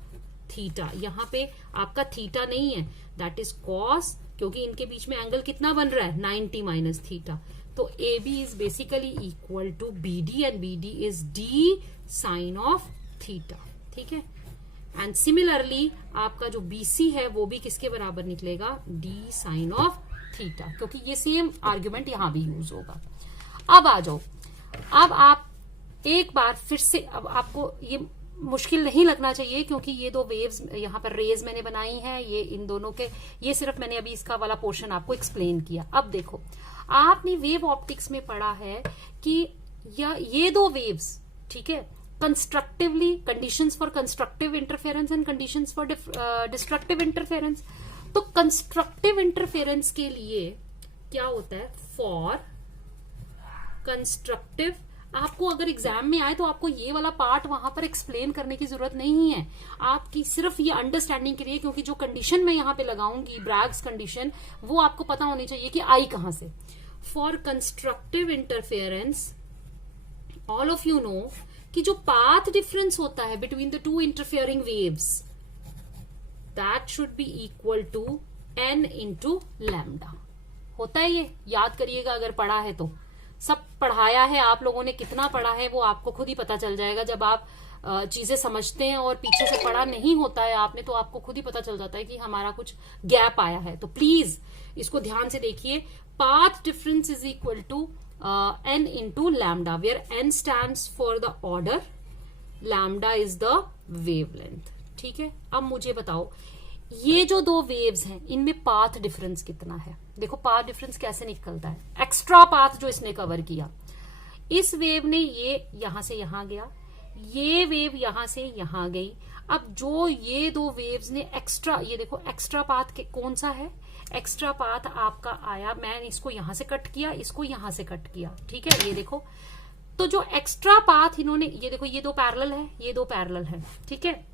theta. यहां पे आपका थीटा नहीं है, दैट इज कॉस, क्योंकि इनके बीच में एंगल कितना बन रहा है, 90 माइनस थीटा। तो A B is basically equal to B D and B D is D sine of theta, ठीक है। एंड सिमिलरली आपका जो बी सी है वो भी किसके बराबर निकलेगा, डी साइन ऑफ थीटा, क्योंकि ये सेम आर्ग्यूमेंट यहां भी यूज होगा। अब आ जाओ, अब आप एक बार फिर से, अब आपको ये मुश्किल नहीं लगना चाहिए क्योंकि ये दो वेव्स यहाँ पर रेज मैंने बनाई हैं, ये इन दोनों के, ये सिर्फ मैंने अभी इसका वाला पोर्शन आपको एक्सप्लेन किया। अब देखो, आपने वेव ऑप्टिक्स में पढ़ा है कि ये दो वेव्स, ठीक है, constructively, conditions for constructive interference and conditions for destructive interference. तो कंस्ट्रक्टिव इंटरफेरेंस के लिए क्या होता है, फॉर कंस्ट्रक्टिव, आपको अगर एग्जाम में आए तो आपको ये वाला पार्ट वहां पर एक्सप्लेन करने की जरूरत नहीं है, आपकी सिर्फ ये अंडरस्टैंडिंग के लिए, क्योंकि जो कंडीशन मैं यहां पे लगाऊंगी, ब्रैग्स कंडीशन, वो आपको पता होनी चाहिए कि आई कहां से। For constructive interference, all of you know कि जो पाथ डिफरेंस होता है between the two interfering waves, that should be equal to n into lambda. होता है ये, याद करिएगा अगर पढ़ा है तो। सब पढ़ाया है आप लोगों ने, कितना पढ़ा है वो आपको खुद ही पता चल जाएगा। जब आप चीजें समझते हैं और पीछे से पढ़ा नहीं होता है आपने, तो आपको खुद ही पता चल जाता है कि हमारा कुछ गैप आया है। तो प्लीज इसको ध्यान से देखिए। Path difference is equal to n into lambda, where n stands for the order, lambda is the wavelength, ठीक है। अब मुझे बताओ, ये जो दो वेव्स हैं इनमें पाथ डिफरेंस कितना है। देखो पाथ डिफरेंस कैसे निकलता है, एक्स्ट्रा पाथ जो इसने कवर किया, इस वेव ने ये यहां से यहां गया, ये वेव यहां से यहां गई। अब जो ये दो वेव्स ने एक्स्ट्रा, ये देखो एक्स्ट्रा पाथ कौन सा है, एक्स्ट्रा पाथ आपका आया, मैं इसको यहां से कट किया, इसको यहां से कट किया, ठीक है, ये देखो। तो जो एक्स्ट्रा पाथ इन्होंने, ये देखो ये दो पैरेलल है, ये दो पैरेलल है, ठीक है।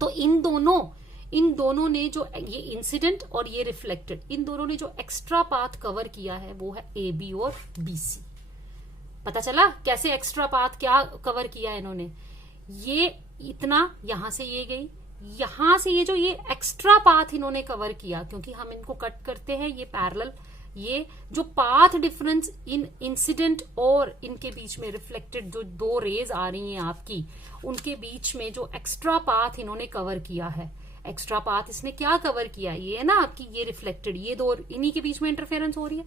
तो इन दोनों ने जो ये इंसिडेंट और ये रिफ्लेक्टेड, इन दोनों ने जो एक्स्ट्रा पाथ कवर किया है वो है ए बी और बी सी। पता चला कैसे एक्स्ट्रा पाथ क्या कवर किया है इन्होंने। ये इतना यहां से ये गई, यहां से ये जो ये एक्स्ट्रा पाथ इन्होंने कवर किया, क्योंकि हम इनको कट करते हैं, ये पैरेलल, ये जो पाथ डिफरेंस इन इंसिडेंट और इनके बीच में रिफ्लेक्टेड जो दो रेज आ रही हैं आपकी, उनके बीच में जो एक्स्ट्रा पाथ इन्होंने कवर किया है, एक्स्ट्रा पाथ इसने क्या कवर किया, ये है ना आपकी, ये रिफ्लेक्टेड, ये दो, इन्हीं के बीच में इंटरफेरेंस हो रही है।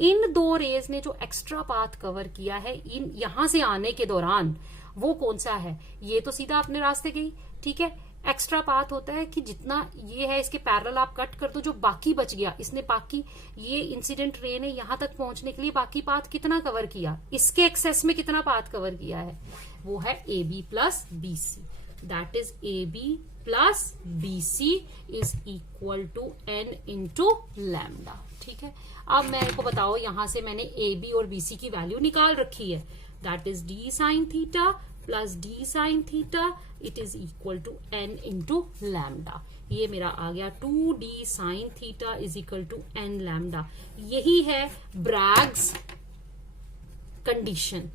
इन दो रेज ने जो एक्स्ट्रा पाथ कवर किया है इन यहां से आने के दौरान, वो कौन सा है, ये तो सीधा अपने रास्ते गई, ठीक है। एक्स्ट्रा पाथ होता है कि जितना ये है इसके पैरेलल आप कट कर दो, जो बाकी बच गया, इसने बाकी ये इंसिडेंट रे ने यहां तक पहुंचने के लिए बाकी पाथ कितना कवर किया, इसके एक्सेस में कितना पाथ कवर किया है, वो है A B plus B C. That is A B plus B C is equal to N into lambda, ठीक है। अब मेरे को बताओ, यहां से मैंने ए बी और बी सी की वैल्यू निकाल रखी है, that is D sine theta plus D sine theta, it is equal to N into lambda. ये मेरा आ गया 2d sine theta is equal to N lambda. यही है ब्रैग्स कंडीशन।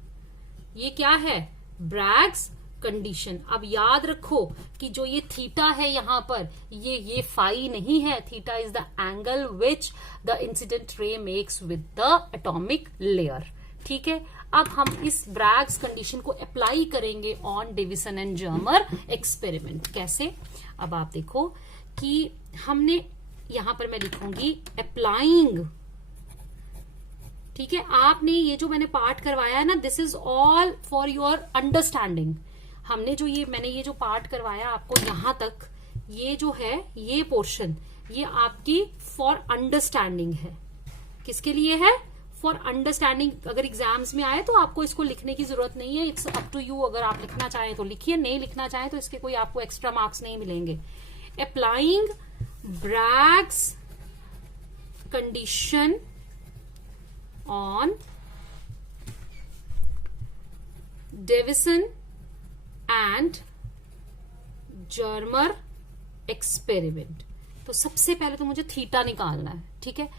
ये क्या है, ब्रैग्स कंडीशन। अब याद रखो कि जो ये थीटा है यहां पर, ये फाई नहीं है, theta is the angle which the incident ray makes with the atomic layer, ठीक है। अब हम इस ब्रैग्स कंडीशन को अप्लाई करेंगे on Davisson and Germer experiment. कैसे, अब आप देखो कि हमने यहां पर मैं लिखूंगी अप्लाइंग, ठीक है। आपने ये जो मैंने पार्ट करवाया है ना, this is all for your understanding. हमने जो मैंने ये जो पार्ट करवाया आपको यहां तक, ये जो है ये पोर्शन, ये आपकी फॉर अंडरस्टैंडिंग है। किसके लिए है, फॉर अंडरस्टैंडिंग। अगर एग्जाम्स में आए तो आपको इसको लिखने की जरूरत नहीं है, इट्स अप टू यू। अगर आप लिखना चाहें तो लिखिए, नहीं लिखना चाहें तो इसके कोई आपको एक्स्ट्रा मार्क्स नहीं मिलेंगे। Applying Bragg's condition on Davisson and Germer experiment. तो सबसे पहले तो मुझे थीटा निकालना है, ठीक है।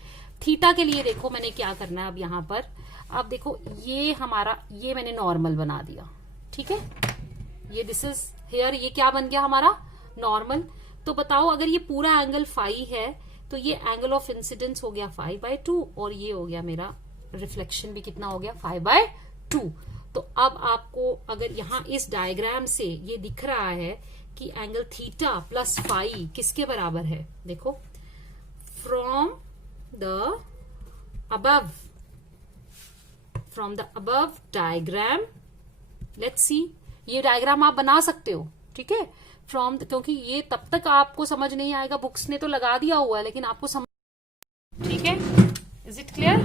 थीटा के लिए देखो मैंने क्या करना है अब यहां पर, अब देखो ये हमारा, ये मैंने नॉर्मल बना दिया, ठीक है। ये दिस इज हियर, ये क्या बन गया हमारा नॉर्मल। तो बताओ अगर ये पूरा एंगल फाई है तो ये एंगल ऑफ इंसिडेंस हो गया 5/2 और ये हो गया मेरा रिफ्लेक्शन भी कितना हो गया 5/2। तो अब आपको अगर यहां इस डायग्राम से ये दिख रहा है कि एंगल थीटा प्लस फाई किसके बराबर है, देखो from the above diagram, let's see, ये डायग्राम आप बना सकते हो, ठीक है। फ्रॉम, क्योंकि ये तब तक आपको समझ नहीं आएगा, बुक्स ने तो लगा दिया हुआ है लेकिन आपको समझ, ठीक है। Is it clear.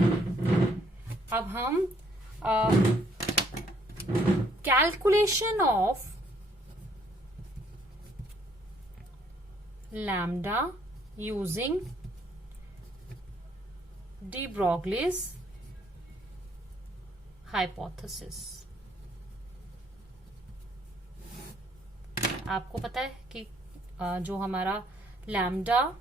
अब हम calculation of lambda using de Broglie's hypothesis। आपको पता है कि जो हमारा लैम्डा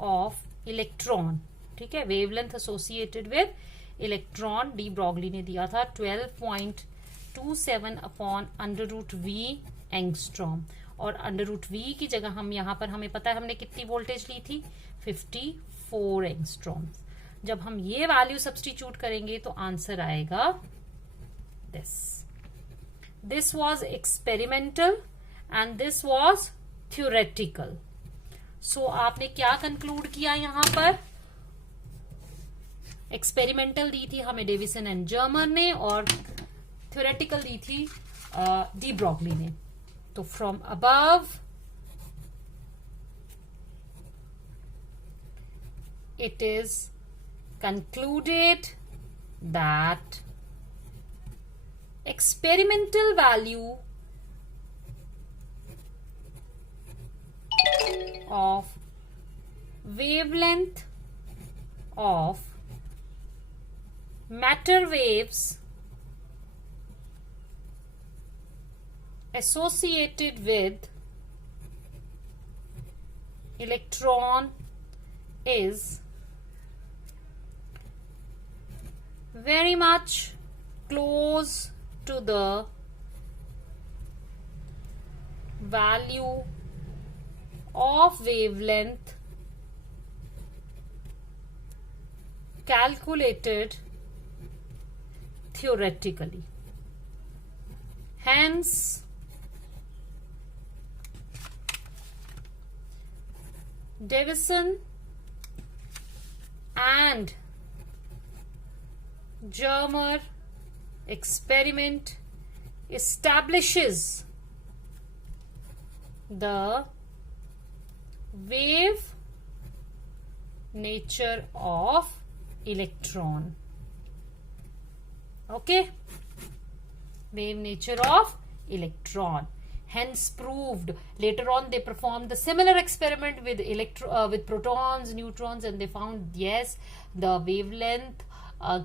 ऑफ इलेक्ट्रॉन, ठीक है, wavelength associated with electron, de Broglie ने दिया था 12.27 अपॉन √v एंगस्ट्रॉम। और √v की जगह हम यहां पर, हमें पता है हमने कितनी वोल्टेज ली थी, 54 एंगस्ट्रॉम। जब हम ये वैल्यू सब्स्टिट्यूट करेंगे तो आंसर आएगा this was experimental and this was theoretical. So आपने क्या कंक्लूड किया यहां पर, एक्सपेरिमेंटल दी थी हमें डेविसन एंड जर्मर ने और थ्योरेटिकल दी थी डी ब्रॉगली ने। तो from above it is concluded that experimental value of wavelength of matter waves associated with electron is very much close to the value of wavelength calculated theoretically. Hence, Davison and Germer experiment establishes the wave nature of electron. Okay, wave nature of electron. Hence proved. Later on they performed the similar experiment with with protons, neutrons, and they found yes, the wavelength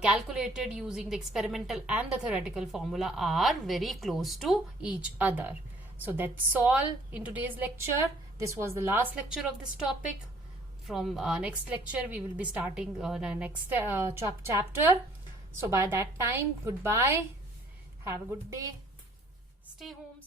calculated using the experimental and the theoretical formula are very close to each other. So that's all in today's lecture. This was the last lecture of this topic. From next lecture we will be starting the next chapter. So by that time, goodbye. Have a good day. Stay home.